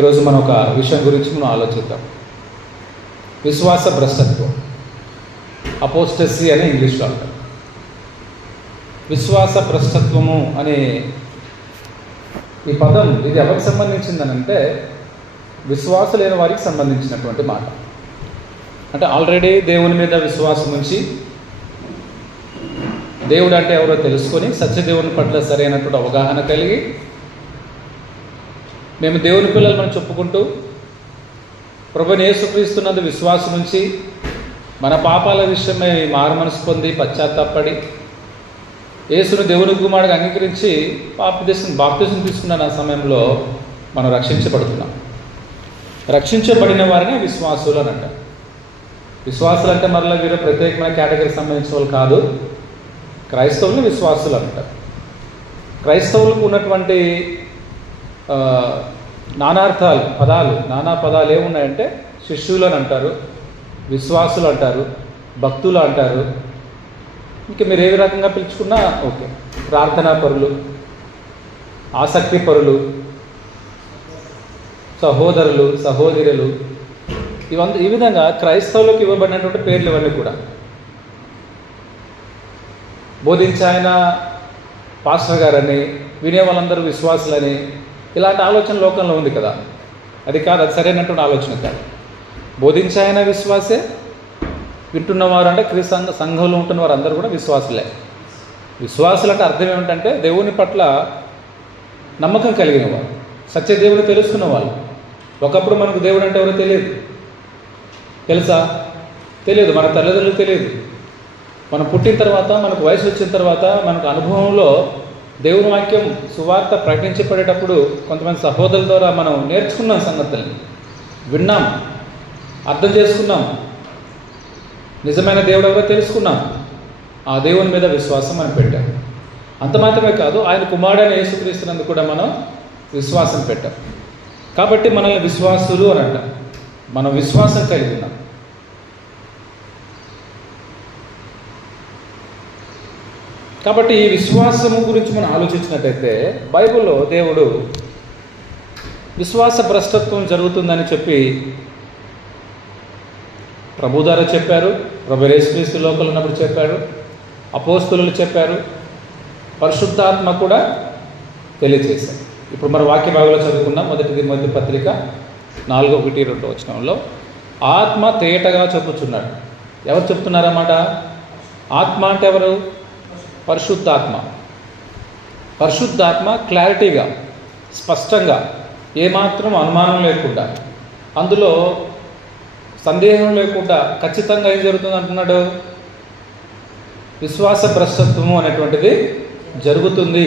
ఈరోజు మనం ఒక విషయం గురించి మనం ఆలోచిద్దాం. విశ్వాస భ్రష్టత్వం, అపోస్టసీ అని ఇంగ్లీష్లో అంటారు. విశ్వాస భ్రష్టత్వము అనే ఈ పదం ఇది ఎవరికి సంబంధించిందనంటే విశ్వాసం లేని వారికి సంబంధించినటువంటి మాట. అంటే ఆల్రెడీ దేవుని మీద విశ్వాసం ఉంచి దేవుడు అంటే ఎవరో తెలుసుకొని సత్యదేవుని పట్ల సరైనటువంటి అవగాహన కలిగి మేము దేవుని పిల్లలను చెప్పుకుంటూ ప్రభువైన యేసుక్రీస్తునందు విశ్వాసం ఉంచి మన పాపాల విషయమై మారుమనసు పొంది పశ్చాత్తాపడి యేసును దేవుని కుమారుడిగా అంగీకరించి బాప్తిసం తీసుకున్న సమయంలో మనం రక్షించబడుతున్నాం. రక్షించబడిన వారిని విశ్వాసులు అని అంటారు. విశ్వాసులు అంటే మరలా వీరు ప్రత్యేకమైన కేటగిరీకి సంబంధించిన వాళ్ళు కాదు. క్రైస్తవులు విశ్వాసులు అంటారు. క్రైస్తవులకు ఉన్నటువంటి నానార్థాలు నానా పదాలు ఏమున్నాయంటే శిష్యులు అని అంటారు, విశ్వాసులు అంటారు, భక్తులు అంటారు. ఇంకా మీరు ఏ రకంగా పిలుచుకున్నా ఓకే. ప్రార్థనా పరులు, ఆసక్తి పరులు, సహోదరులు, సహోదరులు, ఈ విధంగా క్రైస్తవులకు ఇవ్వబడినటువంటి పేర్లు ఇవన్నీ కూడా. బోధించే ఆయన పాస్టర్ గారని, వినే వాళ్ళందరూ విశ్వాసులని, ఇలాంటి ఆలోచన లోకంలో ఉంది కదా. అది కాదు, అది సరైనటువంటి ఆలోచన కాదు. బోధించే ఆయన విశ్వాసే, వింటున్నవారు అంటే క్రీస్తు సంఘంలో ఉంటున్న వారు అందరూ కూడా విశ్వాసులే. విశ్వాసులు అంటే అర్థం ఏమిటంటే దేవుని పట్ల నమ్మకం కలిగిన వారు, సత్యదేవుని తెలుసుకున్న వాళ్ళు. ఒకప్పుడు మనకు దేవుడు అంటే ఎవరో తెలుసా? తెలియదు. మన తల్లిదండ్రులు తెలియదు. మనం పుట్టిన తర్వాత, మనకు వయసు వచ్చిన తర్వాత, మనకు అనుభవంలో దేవుని వాక్యం సువార్త ప్రకటించబడేటప్పుడు కొంతమంది సహోదరుల ద్వారా మనం నేర్చుకున్నాం, సంగతుల్ని విన్నాం, అర్థం చేసుకున్నాం, నిజమైన దేవుడు ఎవరో తెలుసుకున్నాం. ఆ దేవుని మీద విశ్వాసం మనం పెట్టాం. అంత మాత్రమే కాదు, ఆయన కుమారుడైన యేసుక్రీస్తునందు కూడా మనం విశ్వాసం పెట్టాం. కాబట్టి మనల్ని విశ్వాసులు అని అంటాం. మనం విశ్వాసం కలిగి ఉన్నాం. కాబట్టి ఈ విశ్వాసము గురించి మనం ఆలోచించినట్టయితే బైబిల్లో దేవుడు విశ్వాస భ్రష్టత్వం జరుగుతుందని చెప్పి ప్రభు ద్వారా చెప్పారు, ప్రభు యేసుక్రీస్తు లోకంలో ఉన్నప్పుడు చెప్పారు, అపోస్తలులు చెప్పారు, పరిశుద్ధాత్మ కూడా తెలియజేశారు. ఇప్పుడు మన వాక్య భాగంలో చదువుకున్నాం. మొదటి తిమోతి పత్రిక 4:1-2 ఆత్మ తేటగా చెప్పుచున్నాడు. ఎవరు చెప్తున్నారన్నమాట? ఆత్మ అంటే ఎవరు? పరిశుద్ధాత్మ. పరిశుద్ధాత్మ క్లారిటీగా, స్పష్టంగా, ఏమాత్రం అనుమానం లేకుండా, అందులో సందేహం లేకుండా ఖచ్చితంగా ఏం జరుగుతుంది అంటున్నాడు? విశ్వాస భ్రష్టత్వము అనేటువంటిది జరుగుతుంది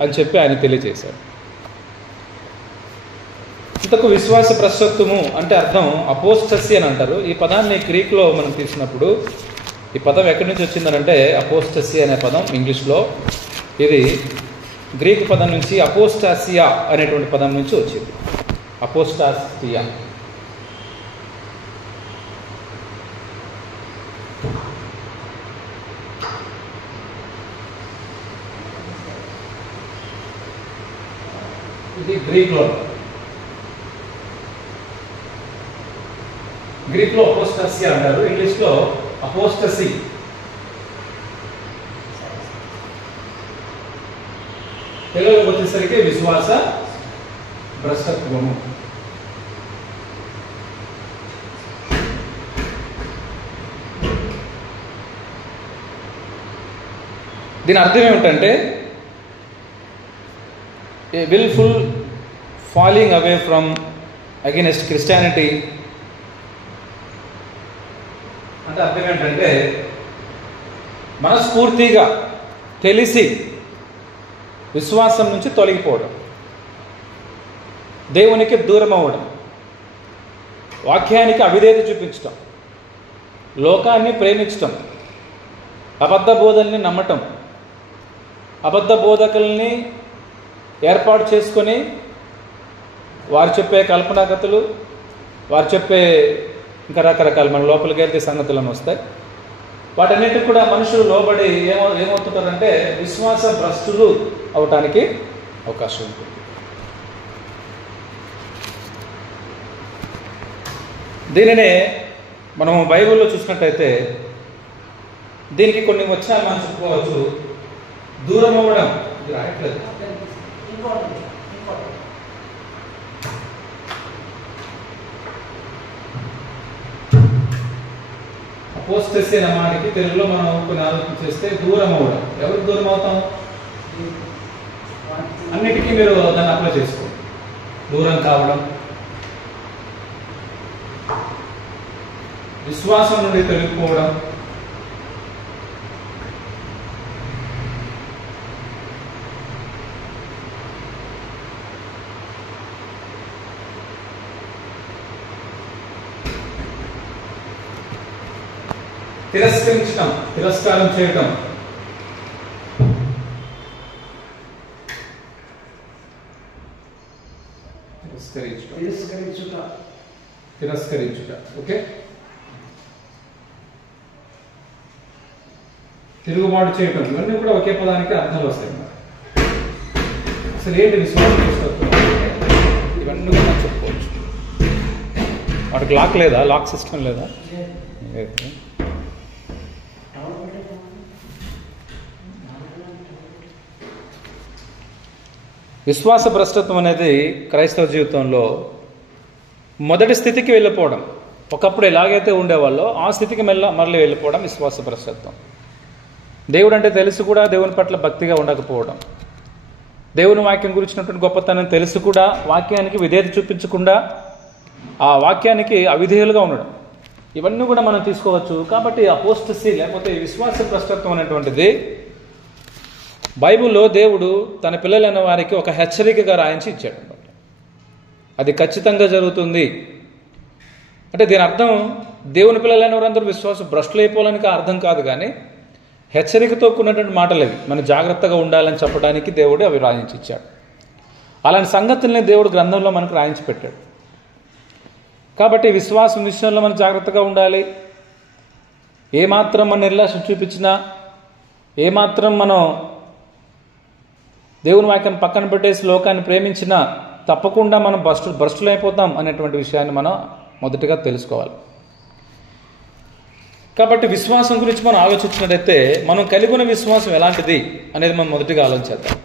అని చెప్పి ఆయన తెలియజేశాడు. ఇంతకు విశ్వాస భ్రష్టత్వము అంటే అర్థం అపోస్టసీ అని అంటారు. ఈ పదాన్ని గ్రీక్లో మనం తీసినప్పుడు ఈ పదం ఎక్కడి నుంచి వచ్చిందనంటే అపోస్టసీ అనే పదం ఇంగ్లీష్లో, ఇది గ్రీకు పదం నుంచి అపోస్టాసియా అనేటువంటి పదం నుంచి వచ్చింది. అపోస్టాసియా. ఇది గ్రీక్లో అపోస్టాసియా అంటారు, ఇంగ్లీష్లో అపోస్టసీ. తెలుగులోకి వచ్చేసరికి విశ్వాస భ్రష్టత్వము. దీని అర్థం ఏమిటంటే a wilful falling away from against Christianity. అంటే అర్థం ఏంటంటే మనస్ఫూర్తిగా తెలిసి విశ్వాసం నుంచి తొలగిపోవడం, దేవునికి దూరం అవ్వడం, వాక్యానికి అవిధేయత చూపించటం, లోకాన్ని ప్రేమించటం, అబద్ధ బోధల్ని నమ్మటం, అబద్ధ బోధకుల్ని ఏర్పాటు చేసుకొని వారు చెప్పే కల్పనా కథలు, వారు చెప్పే ఇంకా రకరకాల మన లోపలికి వెళ్తే సంగతులను వస్తాయి. వాటన్నిటికి కూడా మనుషులు లోబడి ఏమవుతుంటారంటే విశ్వాస భ్రష్టులు అవటానికి అవకాశం ఉంటుంది. దీనినే మనం బైబిల్లో చూసినట్టయితే దీనికి కొన్ని వచనాలు మనం చెప్పుకోవచ్చు. దూరం అవ్వడం, ఇది రాయట్లేదు, అపోస్టసీ అనే మాటకి తెలుగులో మనం కొన్ని ఆలోచన చేస్తే దూరం అవ్వడం. ఎవరికి దూరం అవుతాం? అన్నిటికీ మీరు దాన్ని అప్లై చేసుకోండి. దూరం కావడం, విశ్వాసం నుండి తొలగిపోవడం, తిరస్కారం చేయటం, తిరస్కరించుట. ఓకే, తిరుగుబాటు చేయటం, ఇవన్నీ కూడా ఒకే పదానికి అర్థాలు వస్తాయి. అసలు ఏంటి విశ్వాసం? ఇవన్నీ కూడా మనం చెప్పుకోవచ్చు. వాటికి లాక్ లేదా? లాక్ సిస్టమ్ లేదా? విశ్వాస భ్రష్టత్వం అనేది క్రైస్తవ జీవితంలో మొదటి స్థితికి వెళ్ళిపోవడం. ఒకప్పుడు ఎలాగైతే ఉండేవాళ్ళో ఆ స్థితికి మళ్ళీ వెళ్ళిపోవడం విశ్వాస భ్రష్టత్వం. దేవుడు అంటే తెలిసి కూడా దేవుని పట్ల భక్తిగా ఉండకపోవడం, దేవుని వాక్యం గురించినటువంటి గొప్పతనం తెలిసి కూడా వాక్యానికి విధేయత చూపించకుండా ఆ వాక్యానికి అవిధేయులుగా ఉండడం, ఇవన్నీ కూడా మనం తీసుకోవచ్చు. కాబట్టి అపోస్టసీ లేకపోతే విశ్వాస భ్రష్టత్వం అనేటువంటిది బైబిల్లో దేవుడు తన పిల్లలైన వారికి ఒక హెచ్చరికగా రాయించి ఇచ్చాడు అన్నమాట. అది ఖచ్చితంగా జరుగుతుంది అంటే దీని అర్థం దేవుని పిల్లలైన వారందరూ విశ్వాసం భ్రష్టులు అయిపోవాలని అర్థం కాదు, కానీ హెచ్చరికతో కూడినటువంటి మాటలు అవి. మనం జాగ్రత్తగా ఉండాలని చెప్పడానికి దేవుడు అవి రాయించి ఇచ్చాడు. అలాంటి సంగతుల్ని దేవుడు గ్రంథంలో మనకు రాయించి పెట్టాడు. కాబట్టి విశ్వాసం విషయంలో మనం జాగ్రత్తగా ఉండాలి. ఏమాత్రం మన నిర్లక్ష్యం చూపించినా, ఏమాత్రం మనం దేవుని వాక్యాన్ని పక్కన పెట్టేసి లోకాన్ని ప్రేమించినా తప్పకుండా మనం భ్రష్టులైపోతాం అనేటువంటి విషయాన్ని మనం మొదటిగా తెలుసుకోవాలి. కాబట్టి విశ్వాసం గురించి మనం ఆలోచించినట్టయితే మనం కలిగి ఉన్న విశ్వాసం ఎలాంటిది అనేది మనం మొదటిగా ఆలోచిద్దాం.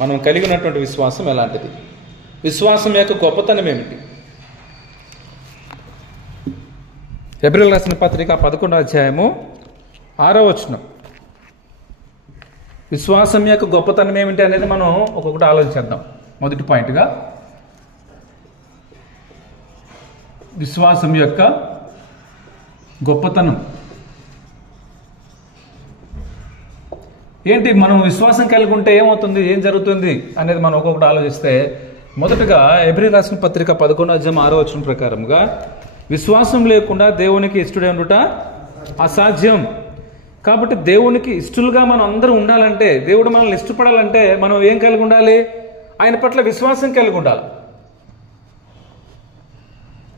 మనం కలిగి ఉన్నటువంటి విశ్వాసం ఎలాంటిది? విశ్వాసం యొక్క గొప్పతనం ఏమిటి? హెబ్రీయులకు రాసిన పత్రిక 11వ అధ్యాయము 6వ వచనం. విశ్వాసం యొక్క గొప్పతనం ఏమిటి అనేది మనం ఒక్కొక్కటి ఆలోచిద్దాం. మొదటి పాయింట్గా విశ్వాసం యొక్క గొప్పతనం ఏంటి? మనం విశ్వాసం కలిగి ఉంటే ఏమవుతుంది, ఏం జరుగుతుంది అనేది మనం ఒక్కొక్కటి ఆలోచిస్తే, మొదటగా హెబ్రీయులకు రాసిన పత్రిక 11వ అధ్యాయం 6వ వచనం ప్రకారంగా విశ్వాసం లేకుండా దేవునికి ఇష్టడై ఉండుట అసాధ్యం. కాబట్టి దేవునికి ఇష్టలుగా మనం అందరూ ఉండాలంటే, దేవుడు మనల్ని ఇష్టపడాలంటే మనం ఏం కలిగి ఉండాలి? ఆయన పట్ల విశ్వాసం కలిగి ఉండాలి.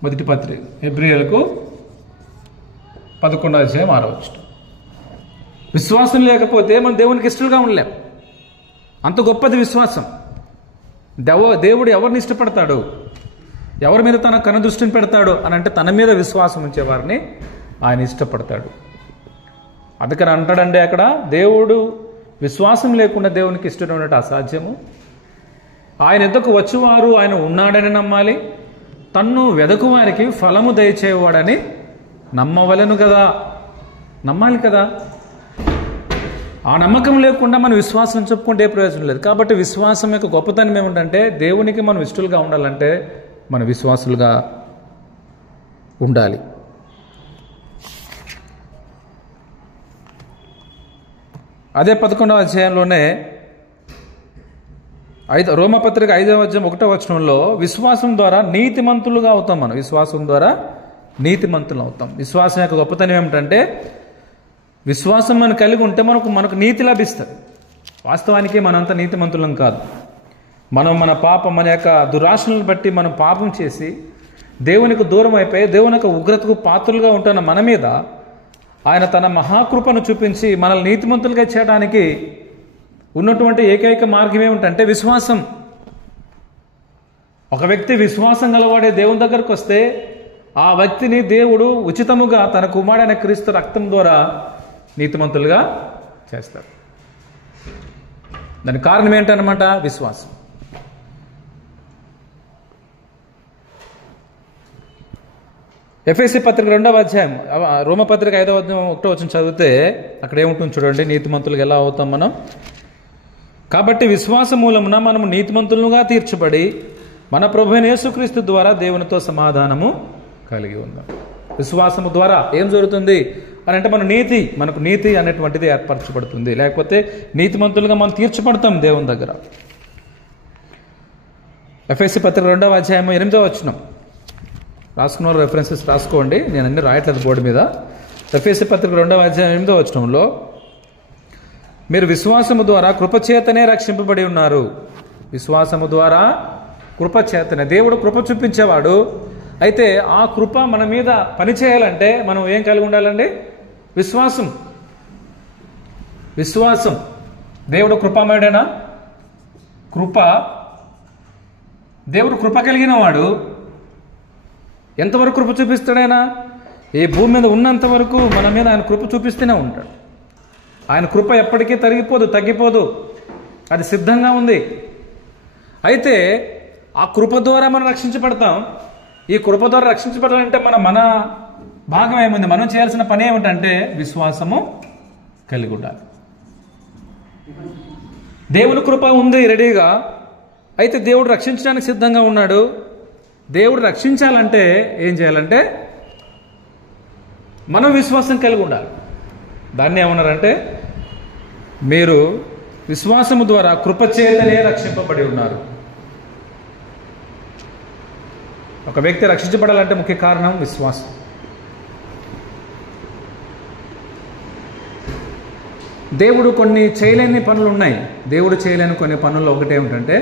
మొదటి పత్రిక హెబ్రీయులకు 11వ అధ్యాయం 6వ వచనం. విశ్వాసం లేకపోతే మనం దేవునికి ఇష్టలుగా ఉండలేం. అంత గొప్పది విశ్వాసం. దేవుడు ఎవరిని ఇష్టపడతాడు, ఎవరి మీద తన కనుదృష్టిని పెడతాడు అని అంటే తన మీద విశ్వాసం ఉంచే వారిని ఆయన ఇష్టపడతాడు. అందుకని అంటాడంటే అక్కడ దేవుడు విశ్వాసం లేకుండా దేవునికి ఇష్టం ఉండటం అసాధ్యము. ఆయన ఎద్దకు వచ్చేవారు ఆయన ఉన్నాడని నమ్మాలి, తన్ను వెదకు వారికి ఫలము దయచేవాడని నమ్మవలెను కదా, నమ్మాలి కదా. ఆ నమ్మకం లేకుండా మనం విశ్వాసం చెప్పుకుంటే ఏ ప్రయోజనం లేదు. కాబట్టి విశ్వాసం యొక్క గొప్పతనం ఏమిటంటే దేవునికి మనం ఇష్టలుగా ఉండాలంటే మన విశ్వాసులుగా ఉండాలి. అదే 11వ అధ్యాయంలోనే రోమపత్రిక 5వ అధ్యాయం 1వ వచనంలో విశ్వాసం ద్వారా నీతిమంతులుగా అవుతాం. మనం విశ్వాసం ద్వారా నీతిమంతులు అవుతాం. విశ్వాసం యొక్క గొప్పతనం ఏమిటంటే విశ్వాసం మనం కలిగి ఉంటే మనకు నీతి లభిస్తుంది. వాస్తవానికి మనంతా నీతిమంతులం కాదు. మనం మన పాపం, మన యొక్క దురాశలను బట్టి మనం పాపం చేసి దేవునికి దూరం అయిపోయి దేవుని యొక్క ఉగ్రతకు పాత్రలుగా ఉంటున్న మన మీద ఆయన తన మహాకృపను చూపించి మనల్ని నీతిమంతులుగా చేయడానికి ఉన్నటువంటి ఏకైక మార్గం ఏమిటంటే విశ్వాసం. ఒక వ్యక్తి విశ్వాసం గలవాడే దేవుని దగ్గరకు వస్తే ఆ వ్యక్తిని దేవుడు ఉచితముగా తన కుమారుడైన క్రీస్తు రక్తం ద్వారా నీతిమంతులుగా చేస్తారు. దానికి కారణం ఏంటన్నమాట? విశ్వాసం. ఎఫెసీ పత్రిక 2వ అధ్యాయం, రోమపత్రిక 5వ అధ్యాయం 1వ వచనం చదివితే అక్కడ ఏముంటుంది చూడండి, నీతిమంతులుగా ఎలా అవుతాం మనం. కాబట్టి విశ్వాస మూలమున మనము నీతిమంతులుగా తీర్చబడి మన ప్రభువైన యేసుక్రీస్తు ద్వారా దేవునితో సమాధానము కలిగి ఉన్నాం. విశ్వాసము ద్వారా ఏం జరుగుతుంది అని అంటే మనకు నీతి అనేటువంటిది ఏర్పరచబడుతుంది. లేకపోతే నీతిమంతులుగా మనం తీర్చబడతాం దేవుని దగ్గర. ఎఫెసీ పత్రిక 2వ అధ్యాయం 8వ వచనం రాసుకున్న వాళ్ళు రెఫరెన్సెస్ రాసుకోండి, నేను అన్ని రాయట్లేదు బోర్డు మీద. ఎఫెసీ పత్రిక 2వ అధ్యాయం 8వ వచనంలో, మీరు విశ్వాసము ద్వారా కృపచేతనే రక్షింపబడి ఉన్నారు. విశ్వాసము ద్వారా కృపచేతనే, దేవుడు కృప చూపించేవాడు. అయితే ఆ కృప మన మీద పనిచేయాలంటే మనం ఏం కలిగి ఉండాలండి? విశ్వాసం. దేవుడు కృపామయుడేనా? దేవుడు కృప కలిగిన వాడు. ఎంతవరకు కృప చూపిస్తాడైనా? ఈ భూమి మీద ఉన్నంత వరకు మన మీద ఆయన కృప చూపిస్తూనే ఉంటాడు. ఆయన కృప ఎప్పటికీ తగ్గిపోదు, అది సిద్ధంగా ఉంది. అయితే ఆ కృప ద్వారా మనం రక్షించబడతాం. ఈ కృప ద్వారా రక్షించబడాలంటే మన భాగం ఏముంది? మనం చేయాల్సిన పని ఏమిటంటే విశ్వాసము కలిగి ఉండాలి. దేవుని కృప ఉంది రెడీగా, అయితే దేవుడు రక్షించడానికి సిద్ధంగా ఉన్నాడు. దేవుడు రక్షించాలంటే ఏం చేయాలంటే మనం విశ్వాసం కలిగి ఉండాలి. దాన్ని ఏమన్నారంటే, మీరు విశ్వాసము ద్వారా కృపచేతనే రక్షింపబడి ఉన్నారు. ఒక వ్యక్తి రక్షించబడాలంటే ముఖ్య కారణం విశ్వాసం. దేవుడు కొన్ని చేయలేని పనులు ఉన్నాయి. దేవుడు చేయలేని కొన్ని పనుల్లో ఒకటి ఏమిటంటే,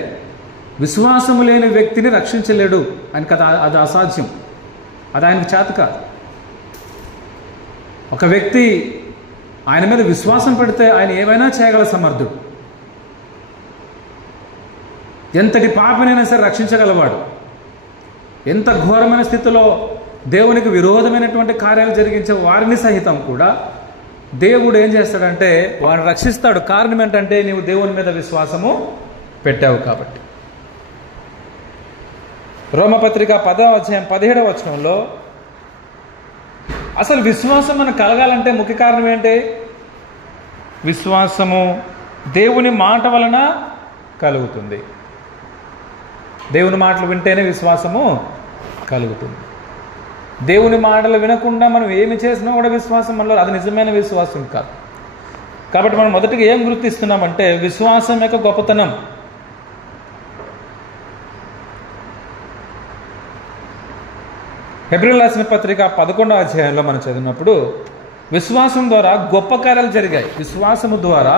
విశ్వాసము లేని వ్యక్తిని రక్షించలేడు. ఆయనకి అది అసాధ్యం, అది ఆయనకు చేత కాదు. ఒక వ్యక్తి ఆయన మీద విశ్వాసం పెడితే ఆయన ఏమైనా చేయగల సమర్థుడు. ఎంతటి పాపినైనా సరే రక్షించగలవాడు. ఎంత ఘోరమైన స్థితిలో దేవునికి విరోధమైనటువంటి కార్యాలు జరిగించే వారిని సహితం కూడా దేవుడు ఏం చేస్తాడంటే వారిని రక్షిస్తాడు. కారణం ఏంటంటే నీవు దేవుని మీద విశ్వాసము పెట్టావు కాబట్టి. రోమపత్రిక 10వ అధ్యాయం 17వ వచనంలో అసలు విశ్వాసం మనకు కలగాలంటే ముఖ్య కారణం ఏంటి? విశ్వాసము దేవుని మాట వలన కలుగుతుంది. దేవుని మాటలు వింటేనే విశ్వాసము కలుగుతుంది. దేవుని మాటలు వినకుండా మనం ఏమి చేసినా కూడా విశ్వాసం మనలో అది నిజమైన విశ్వాసం కాదు. కాబట్టి మనం మొదటిగా ఏం గుర్తిస్తున్నామంటే విశ్వాసం యొక్క గొప్పతనం. హెబ్రీయులకు రాసిన పత్రిక 11వ అధ్యాయంలో మనం చదివినప్పుడు విశ్వాసం ద్వారా గొప్ప కార్యాలు జరిగాయి. విశ్వాసము ద్వారా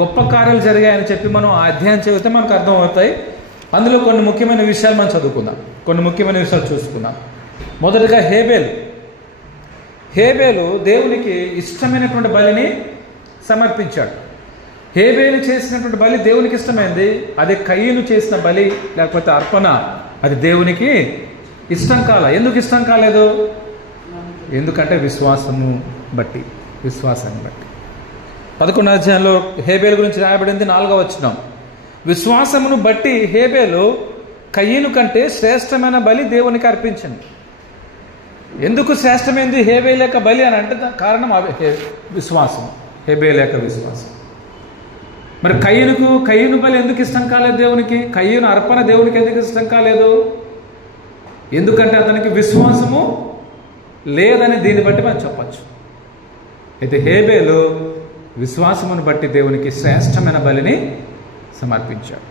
గొప్ప కార్యాలు జరిగాయని చెప్పి మనం ఆ అధ్యాయం చదివితే మనకు అర్థమవుతాయి. అందులో కొన్ని ముఖ్యమైన విషయాలు మనం చదువుకుందాం, కొన్ని ముఖ్యమైన విషయాలు చూసుకుందాం. మొదటగా హేబేలు దేవునికి ఇష్టమైనటువంటి బలిని సమర్పించాడు. హేబేలు చేసినటువంటి బలి దేవునికి ఇష్టమైంది. అదే కయ్యను చేసిన బలి లేకపోతే అర్పణ అది దేవునికి ఇష్టం కాల. ఎందుకు ఇష్టం కాలేదు? ఎందుకంటే విశ్వాసాన్ని బట్టి. 11వ అధ్యాయంలో హేబేలు గురించి రాయబడింది 4వ వచనం. విశ్వాసమును బట్టి హేబేలు కయ్యను కంటే శ్రేష్టమైన బలి దేవునికి అర్పించింది. ఎందుకు శ్రేష్టమైంది హేబేలు యొక్క బలి అని అంటే కారణం విశ్వాసం, హేబేలు యొక్క విశ్వాసం. మరి కయ్యను బలి ఎందుకు ఇష్టం కాలేదు దేవునికి? కయ్యను అర్పణ దేవునికి ఎందుకు ఇష్టం కాలేదు? ఎందుకంటే అతనికి విశ్వాసము లేదని దీన్ని బట్టి మనం చెప్పచ్చు. అయితే హేబేలు విశ్వాసమును బట్టి దేవునికి శ్రేష్టమైన బలిని సమర్పించాడు.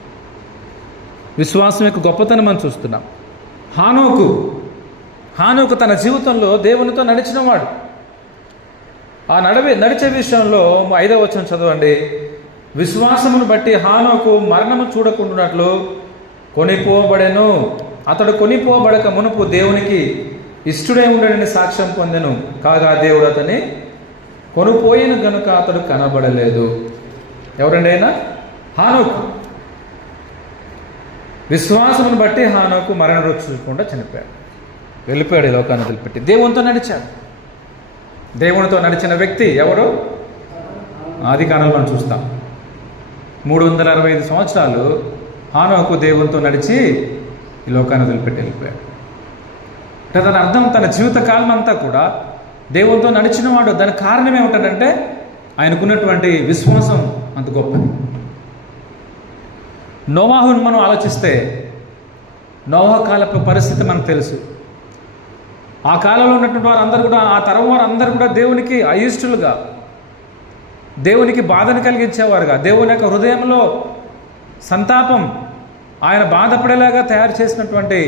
విశ్వాసం యొక్క గొప్పతనం మనం చూస్తున్నాం. హానోకు తన జీవితంలో దేవునితో నడిచినవాడు. ఆ నడిచే విషయంలో 5వ వచనం చదవండి. విశ్వాసమును బట్టి హానోకు మరణము చూడకుండానట్లు కొనిపోబడెను. అతడు కొనిపోబడక మునుపు దేవునికి ఇష్టుడై ఉండడని సాక్ష్యం పొందెను. కాగా దేవుడు అతని కొనిపోయిన గనుక అతడు కనబడలేదు. ఎవరండి అయినా? హానోకు. విశ్వాసమును బట్టి హానోకు మరణ రుచి చూడకుండా చనిపోయాడు. వెళ్ళిపోయాడు ఈ లోకాన్ని వదిలిపెట్టి. దేవునితో నడిచాడు. దేవునితో నడిచిన వ్యక్తి ఎవరు? ఆదికాండంలో మనం చూస్తాం. 365 సంవత్సరాలు హానోకు దేవునితో నడిచి ఈ లోకాన్ని వదిలిపెట్టి వెళ్ళిపోయాడు. అంటే దాని అర్థం తన జీవితకాలం అంతా కూడా దేవునితో నడిచిన వాడు. దానికి కారణం ఏమిటంటే ఆయనకున్నటువంటి విశ్వాసం అంత గొప్పది. నోవాహును మనం ఆలోచిస్తే నోవహు కాలపు పరిస్థితి మనకు తెలుసు. ఆ కాలంలో ఉన్నటువంటి వారందరూ కూడా, ఆ తరం వారందరూ కూడా దేవునికి అయిష్టులుగా, దేవునికి బాధను కలిగించేవారుగా, దేవుని యొక్క హృదయంలో సంతాపం, ఆయన బాధపడేలాగా తయారు చేసినటువంటి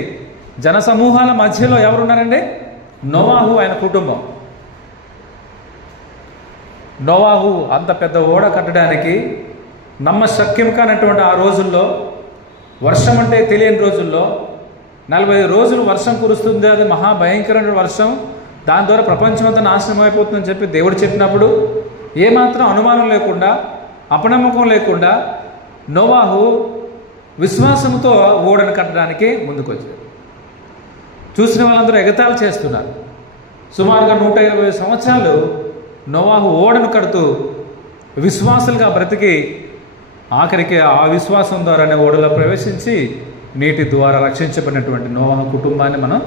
జనసమూహాల మధ్యలో ఎవరున్నారండి? నోవాహు, ఆయన కుటుంబం. నోవాహు అంత పెద్ద ఓడ కట్టడానికి నమ్మశక్యం కానటువంటి ఆ రోజుల్లో, వర్షం అంటే తెలియని రోజుల్లో 40 రోజులు వర్షం కురుస్తుంది, అది మహాభయంకరమైన వర్షం, దాని ద్వారా ప్రపంచం అంతా నాశనం అయిపోతుందని చెప్పి దేవుడు చెప్పినప్పుడు ఏమాత్రం అనుమానం లేకుండా, అపనమ్మకం లేకుండా నోవాహు విశ్వాసంతో ఓడను కట్టడానికి ముందుకొచ్చాడు. చూసిన వాళ్ళందరూ ఎగతాళి చేస్తున్నారు. సుమారుగా 120 సంవత్సరాలు నోవాహు ఓడను కడుతూ విశ్వాసులుగా బ్రతికి ఆఖరికి ఆ విశ్వాసం ద్వారానే ఓడలో ప్రవేశించి నీటి ద్వారా రక్షించబడినటువంటి నోవాహు కుటుంబాన్ని మనం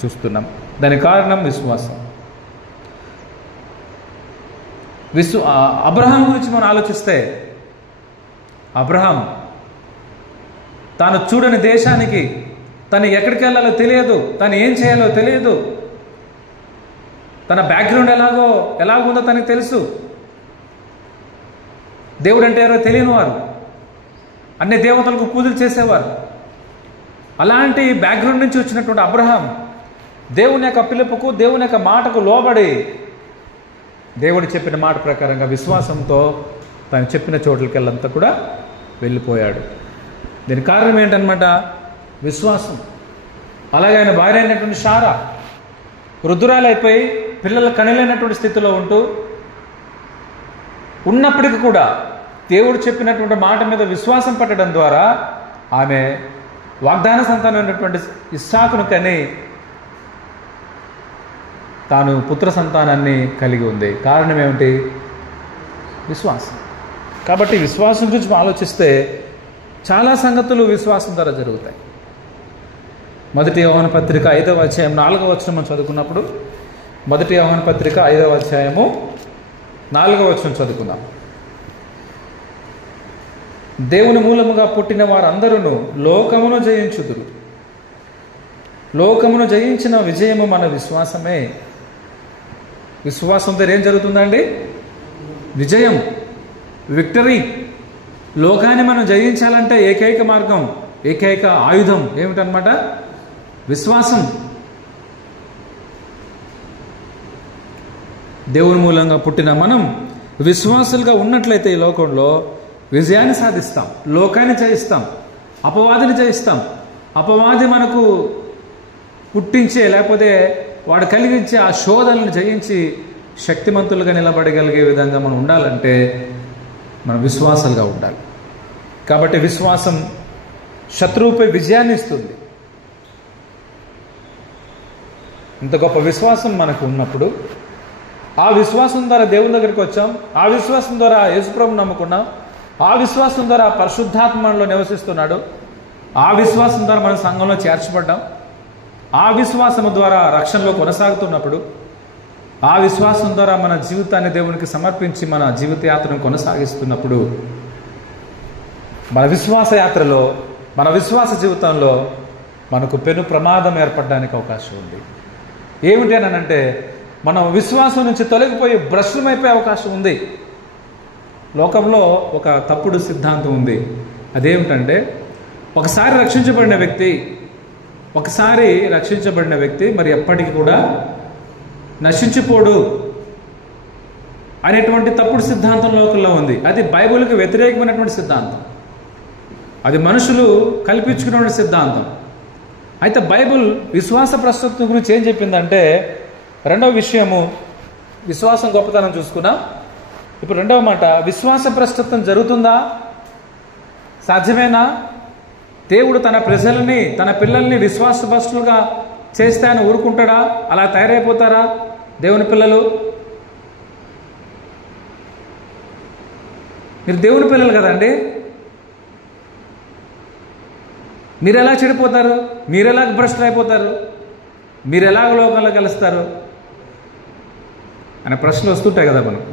చూస్తున్నాం. దానికి కారణం విశ్వాసం. అబ్రహాం గురించి మనం ఆలోచిస్తే, అబ్రహాం తాను చూడని దేశానికి, తను ఎక్కడికి వెళ్ళాలో తెలియదు, తను ఏం చేయాలో తెలియదు, తన బ్యాక్గ్రౌండ్ ఎలాగుందో తనకు తెలుసు. దేవుడు అంటే ఎవరో తెలియని వారు, అన్ని దేవతలకు పూజలు చేసేవారు. అలాంటి బ్యాక్గ్రౌండ్ నుంచి వచ్చినటువంటి అబ్రహాం దేవుని యొక్క పిలుపుకు, దేవుని యొక్క మాటకు లోబడి దేవుడు చెప్పిన మాట ప్రకారంగా విశ్వాసంతో తను చెప్పిన చోట్లకెళ్ళంతా కూడా వెళ్ళిపోయాడు. దీని కారణం ఏంటనమాట? విశ్వాసం. అలాగే ఆయన భార్య అయినటువంటి శారా వృద్ధురాలైపోయి పిల్లలు కనలేనటువంటి స్థితిలో ఉంటూ ఉన్నప్పటికీ కూడా దేవుడు చెప్పినటువంటి మాట మీద విశ్వాసం పట్టడం ద్వారా ఆమె వాగ్దాన సంతానం అయినటువంటి ఇస్సాకును కని తాను పుత్ర సంతానాన్ని కలిగి ఉంది. కారణం ఏమిటి? విశ్వాసం. కాబట్టి విశ్వాసం గురించి ఆలోచిస్తే చాలా సంగతులు విశ్వాసం ద్వారా జరుగుతాయి. 1 యోహాను పత్రిక 5వ అధ్యాయం 4వ వచనం మనం చదువుకున్నప్పుడు, 1 యోహాను పత్రిక 5వ అధ్యాయము 4వ వచనం చదువుకుందాం. దేవుని మూలముగా పుట్టిన వారందరూ లోకమును జయించుదురు. లోకమును జయించిన విజయము మన విశ్వాసమే. విశ్వాసంతో ఏం జరుగుతుందండి? విజయం, విక్టరీ. లోకాన్ని మనం జయించాలంటే ఏకైక మార్గం, ఏకైక ఆయుధం ఏమిటనమాట? విశ్వాసం. దేవుని మూలంగా పుట్టిన మనం విశ్వాసులుగా ఉన్నట్లయితే ఈ లోకంలో విజయాన్ని సాధిస్తాం, లోకాన్ని జయిస్తాం, అపవాదిని జయిస్తాం. అపవాది మనకు పుట్టించే, లేకపోతే వాడు కలిగించే ఆ శోధనలను జయించి శక్తిమంతులుగా నిలబడగలిగే విధంగా మనం ఉండాలంటే మనం విశ్వాసాలుగా ఉండాలి. కాబట్టి విశ్వాసం శత్రువుపై విజయాన్ని ఇస్తుంది. ఇంత గొప్ప విశ్వాసం మనకు ఉన్నప్పుడు, ఆ విశ్వాసం ద్వారా దేవుని దగ్గరికి వచ్చాం, ఆ విశ్వాసం ద్వారా యేసుప్రభువుని నమ్ముకున్నాం, ఆ విశ్వాసం ద్వారా పరిశుద్ధాత్మ మనలో నివసిస్తున్నాడు, ఆ విశ్వాసం ద్వారా మన సంఘంలో చేర్చబడ్డాం, ఆ విశ్వాసం ద్వారా రక్షణలో కొనసాగుతున్నప్పుడు, ఆ విశ్వాసం ద్వారా మన జీవితాన్ని దేవునికి సమర్పించి మన జీవిత యాత్రను కొనసాగిస్తున్నప్పుడు, మన విశ్వాస యాత్రలో, మన విశ్వాస జీవితంలో మనకు పెను ప్రమాదం ఏర్పడడానికి అవకాశం ఉంది. ఏమిటి అని అంటే, మనం విశ్వాసం నుంచి తొలగిపోయి భ్రష్టులమైపోయే అవకాశం ఉంది. లోకంలో ఒక తప్పుడు సిద్ధాంతం ఉంది. అదేమిటంటే, ఒకసారి రక్షించబడిన వ్యక్తి మరి ఎప్పటికీ కూడా నశించిపోడు అనేటువంటి తప్పుడు సిద్ధాంతం లోకంలో ఉంది. అది బైబిల్కి వ్యతిరేకమైనటువంటి సిద్ధాంతం, అది మనుషులు కల్పించుకున్నటువంటి సిద్ధాంతం. అయితే బైబిల్ విశ్వాస ప్రస్తుతం గురించి ఏం చెప్పిందంటే, రెండవ విషయము విశ్వాసం గొప్పతనం చూసుకున్నాం. ఇప్పుడు రెండవ మాట, విశ్వాస ప్రస్తుతం జరుగుతుందా? సాధ్యమేనా? దేవుడు తన ప్రజల్ని, తన పిల్లల్ని విశ్వాసభ్రష్టులుగా చేస్తే ఆయన ఊరుకుంటాడా? అలా తయారైపోతారా దేవుని పిల్లలు? మీరు దేవుని పిల్లలు కదండి. మీరు ఎలా చెడిపోతారు? మీరు ఎలా భ్రష్టులు అయిపోతారు? మీరు ఎలా లోకంలో కలుస్తారు అనే ప్రశ్నలు వస్తుంటాయి కదా మనకు.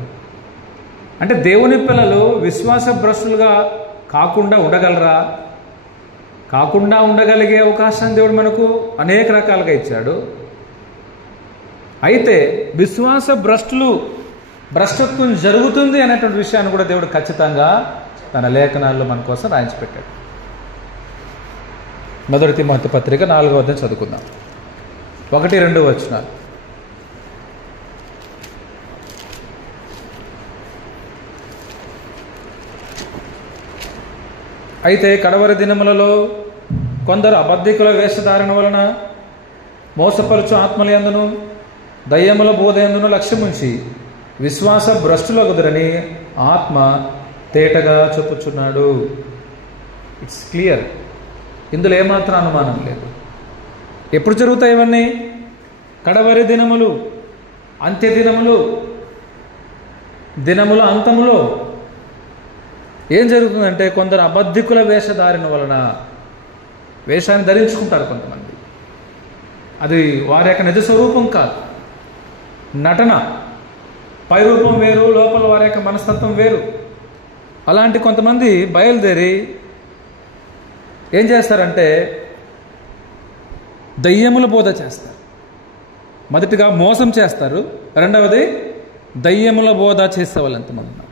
అంటే దేవుని పిల్లలు విశ్వాస భ్రష్టులుగా కాకుండా ఉండగలరా? కాకుండా ఉండగలిగే అవకాశాన్ని దేవుడు మనకు అనేక రకాలుగా ఇచ్చాడు. అయితే విశ్వాస భ్రష్టత్వం జరుగుతుంది అనేటువంటి విషయాన్ని కూడా దేవుడు ఖచ్చితంగా తన లేఖనాల్లో మన కోసం రాయించి పెట్టాడు. మొదటి తిమోతి పత్రిక 4వ అధ్యాయం చదువుకుందాం. 1-2 వచనాలు. అయితే కడవరి దినములలో కొందరు అబద్ధికుల వేషధారణ వలన మోసపరచు ఆత్మలయందును దయ్యముల బోధయందును లక్ష్యముంచి విశ్వాస భ్రష్టులగుదురని ఆత్మ తేటగా చెప్పుచున్నాడు. It's clear. ఇందులో ఏమాత్రం అనుమానం లేదు. ఎప్పుడు జరుగుతాయి ఇవన్నీ? కడవరి దినములు, అంత్య దినములు, దినముల అంతములో ఏం జరుగుతుందంటే కొందరు అబద్ధికుల వేషధారణ వలన, వేషాన్ని ధరించుకుంటారు కొంతమంది. అది వారి యొక్క నిజ స్వరూపం కాదు, నటన. పై రూపం వేరు, లోపల వారి యొక్క మనస్తత్వం వేరు. అలాంటి కొంతమంది బయలుదేరి ఏం చేస్తారంటే దయ్యముల బోధ చేస్తారు. మొదటిగా మోసం చేస్తారు, రెండవది దయ్యముల బోధ చేసే వాళ్ళు ఎంతమంది ఉన్నారు.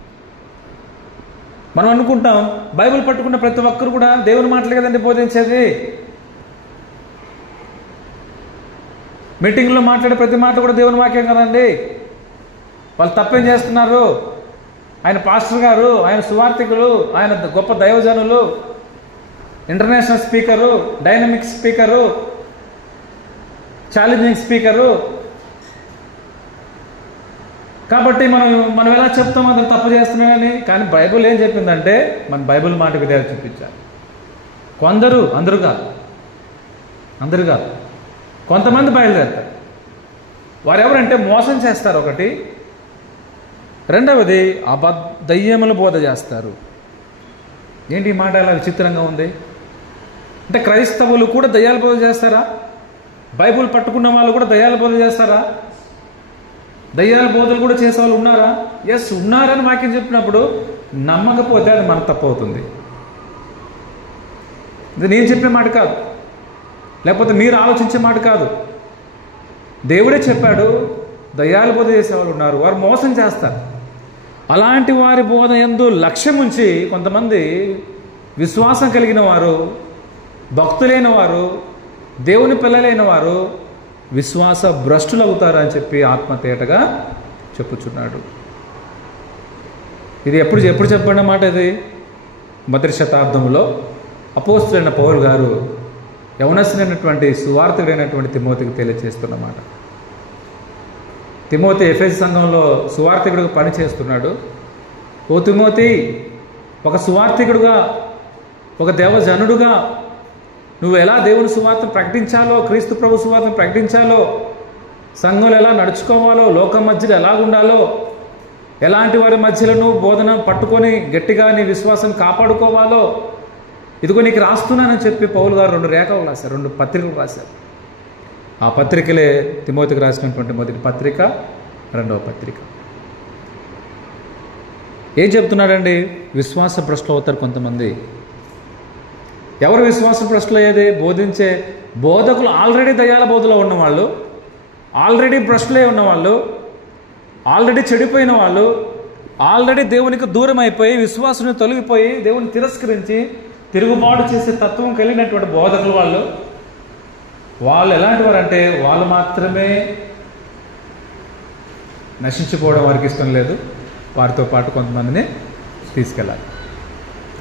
మనం అనుకుంటాం బైబిల్ పట్టుకున్న ప్రతి ఒక్కరు కూడా దేవుని మాటలు కదండి బోధించేది. మీటింగ్లో మాట్లాడే ప్రతి మాట కూడా దేవుని వాక్యం కదండి. వాళ్ళు తప్పేం చేస్తున్నారు? ఆయన పాస్టర్ గారు, ఆయన సువార్థికులు, ఆయన గొప్ప దైవజనులు, international speaker, dynamic speaker, challenging speaker. కాబట్టి మనం ఎలా చెప్తాం అతను తప్పు చేస్తున్నాడని? కానీ బైబిల్ ఏం చెప్పిందంటే మన బైబిల్ మాట విధాలు చూపించాలి. కొందరు, అందరూ కాదు, కొంతమంది బయలుదేరుతారు. వారెవరంటే మోసం చేస్తారు ఒకటి, రెండవది దయ్యముల బోధ చేస్తారు. ఏంటి ఈ మాట ఎలా విచిత్రంగా ఉంది? అంటే క్రైస్తవులు కూడా దయ్యాల బోధ చేస్తారా? బైబిల్ పట్టుకున్న వాళ్ళు కూడా దయ్యాల బోధ చేస్తారా? దయ్యాల బోధలు కూడా చేసే వాళ్ళు ఉన్నారా? ఎస్, ఉన్నారని వాక్యం చెప్పినప్పుడు నమ్మకపోతే అది మన తప్పు అవుతుంది. ఇది నేను చెప్పే మాట కాదు, లేకపోతే మీరు ఆలోచించే మాట కాదు. దేవుడే చెప్పాడు దయ్యాల బోధ చేసేవాళ్ళు ఉన్నారు, వారు మోసం చేస్తారు. అలాంటి వారి బోధ యందు లక్ష్యం ఉంచి కొంతమంది విశ్వాసం కలిగిన వారు, భక్తులైన వారు, దేవుని పిల్లలైన వారు విశ్వాస భ్రష్టులు అవుతారని చెప్పి ఆత్మతేటగా చెప్పుచున్నాడు. ఇది ఎప్పుడు చెప్పబడిన మాట? ఇది మొదటి శతాబ్దంలో అపోస్తులైన పౌలు గారు యవనస్తుడైనటువంటి సువార్థకుడైనటువంటి తిమోతికి తెలియజేస్తున్న మాట. తిమోతి ఎఫెసు సంఘంలో సువార్థికుడిగా పని చేస్తున్నాడు. ఓ తిమోతి, ఒక సువార్థికుడుగా, ఒక దేవజనుడుగా నువ్వు ఎలా దేవుని సువార్త ప్రకటించాలో, క్రీస్తు ప్రభు సువార్త ప్రకటించాలో, సంఘంలో ఎలా నడుచుకోవాలో, లోకం మధ్యలో ఎలా ఉండాలో, ఎలాంటి వారి మధ్యలో నువ్వు బోధన పట్టుకొని గట్టిగా నీ విశ్వాసం కాపాడుకోవాలో ఇదిగో నీకు రాస్తున్నానని చెప్పి పౌలు గారు 2 రేఖలు రాశారు, 2 పత్రికలు రాశారు. ఆ పత్రికలే తిమోతికి రాసినటువంటి మొదటి పత్రిక, 2వ పత్రిక. ఏం చెప్తున్నాడండి? విశ్వాస భ్రష్టులు అవుతారు కొంతమంది. ఎవరు విశ్వాస భ్రష్టులు అయ్యేది? బోధించే బోధకులు ఆల్రెడీ దయ్యాల బోధలో ఉన్నవాళ్ళు, ఆల్రెడీ భ్రష్టులే ఉన్నవాళ్ళు, ఆల్రెడీ చెడిపోయిన వాళ్ళు, ఆల్రెడీ దేవునికి దూరం అయిపోయి విశ్వాసుని తొలగిపోయి దేవుని తిరస్కరించి తిరుగుబాటు చేసే తత్వం కలిగినటువంటి బోధకులు వాళ్ళు ఎలాంటి వారు అంటే వాళ్ళు మాత్రమే నశించిపోవడం వారికి ఇష్టం లేదు, వారితో పాటు కొంతమందిని తీసుకెళ్ళాలి.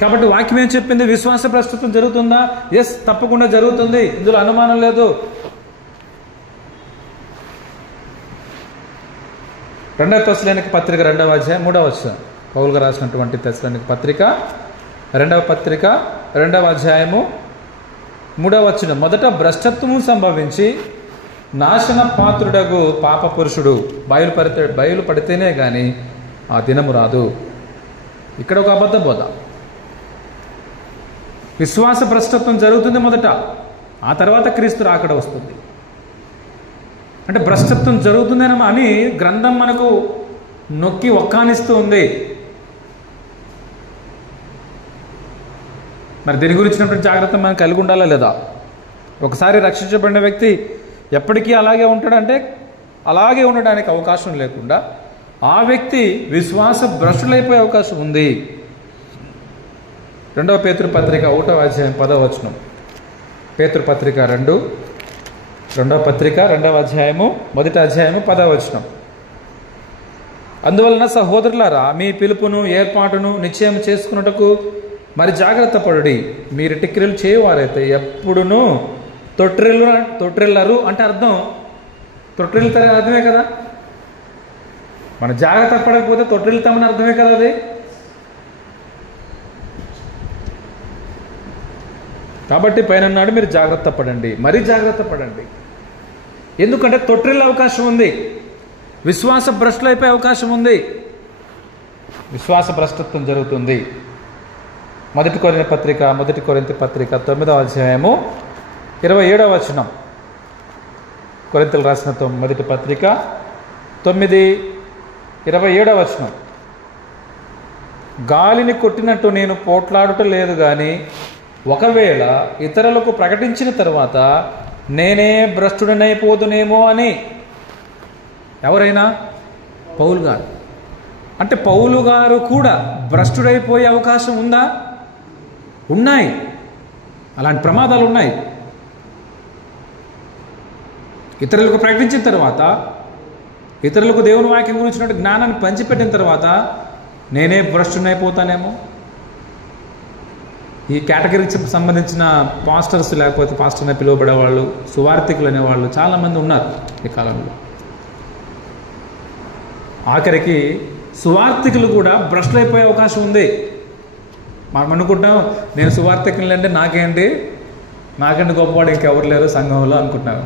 కాబట్టి వాక్యం ఏం చెప్పింది? విశ్వాస ప్రస్తుతం జరుగుతుందా? ఎస్, తప్పకుండా జరుగుతుంది, ఇందులో అనుమానం లేదు. 2వ తెస్సలోనిక పత్రిక 2వ అధ్యాయం 3వ వచనం, పౌలుగా రాసినటువంటి తెస్సలోనిక పత్రిక 2వ పత్రిక 2వ అధ్యాయము 3వ వచనం. మొదట భ్రష్టత్వము సంభవించి నాశన పాత్రుడగు పాప పురుషుడు బయలుపడితేనే కానీ ఆ దినము రాదు. ఇక్కడ ఒక అబద్ధ బోధ. విశ్వాస భ్రష్టత్వం జరుగుతుంది మొదట, ఆ తర్వాత క్రీస్తు రాకడ వస్తుంది. అంటే భ్రష్టత్వం జరుగుతుందేనమ్మా అని గ్రంథం మనకు నొక్కి ఒక్కానిస్తూ ఉంది. మరి దీని గురించినటువంటి జాగ్రత్త మనం కలిగి ఉండాలా లేదా? ఒకసారి రక్షించబడిన వ్యక్తి ఎప్పటికీ అలాగే ఉంటాడంటే అలాగే ఉండడానికి అవకాశం లేకుండా ఆ వ్యక్తి విశ్వాస భ్రష్టులైపోయే అవకాశం ఉంది. 2వ పేతురు పత్రిక 1వ అధ్యాయం 10వ వచనం. పేతురు పత్రిక 2వ పత్రిక 2వ అధ్యాయము 1వ అధ్యాయము 10వ వచనం. అందువలన సహోదరులారా, మీ పిలుపును ఏర్పాటును నిశ్చయం చేసుకున్నటకు మరి జాగ్రత్త పడుడి. మీరు టిక్కిరీలు చేయవారైతే ఎప్పుడునూ తొట్టిల్లరు అంటే అర్థం తొట్టిల్లుతారే అర్థమే కదా. మన జాగ్రత్త పడకపోతే తొట్టిల్లుతామని అర్థమే కదా అది. కాబట్టి పైన నాడు మీరు జాగ్రత్త పడండి, మరీ జాగ్రత్త పడండి. ఎందుకంటే తొట్టిల్లే అవకాశం ఉంది, విశ్వాస భ్రష్టులైపోయే అవకాశం ఉంది, విశ్వాస భ్రష్టత్వం జరుగుతుంది. 1 కొరింథీ పత్రిక 9వ అధ్యాయము 27వ వచనం. కొరింథీయులకు రాసిన మొదటి పత్రిక 9:27వ వచనం. గాలిని కొట్టినట్టు నేను పోట్లాడటం లేదు, కానీ ఒకవేళ ఇతరులకు ప్రకటించిన తర్వాత నేనే భ్రష్టుడనైపోదునేమో అని. ఎవరైనా? పౌలు గారు. అంటే పౌలు గారు కూడా భ్రష్టుడైపోయే అవకాశం ఉందా? ఉన్నాయి, అలాంటి ప్రమాదాలు ఉన్నాయి. ఇతరులకు ప్రకటించిన తర్వాత, ఇతరులకు దేవుని వాక్యం గురించినట్టు జ్ఞానాన్ని పంచిపెట్టిన తర్వాత నేనే భ్రష్టునైపోతానేమో. ఈ కేటగిరీకి సంబంధించిన పాస్టర్స్, లేకపోతే పాస్టర్ అని పిలువబడే వాళ్ళు, సువార్థికులు అనేవాళ్ళు చాలామంది ఉన్నారు ఈ కాలంలో. ఆఖరికి సువార్థికులు కూడా భ్రష్టులైపోయే అవకాశం ఉంది. మనం అనుకుంటాం నేను సువార్థికులు అంటే నాకంటే గొప్పవాడు ఇంకెవరు లేరు సంఘంలో అనుకుంటున్నాను.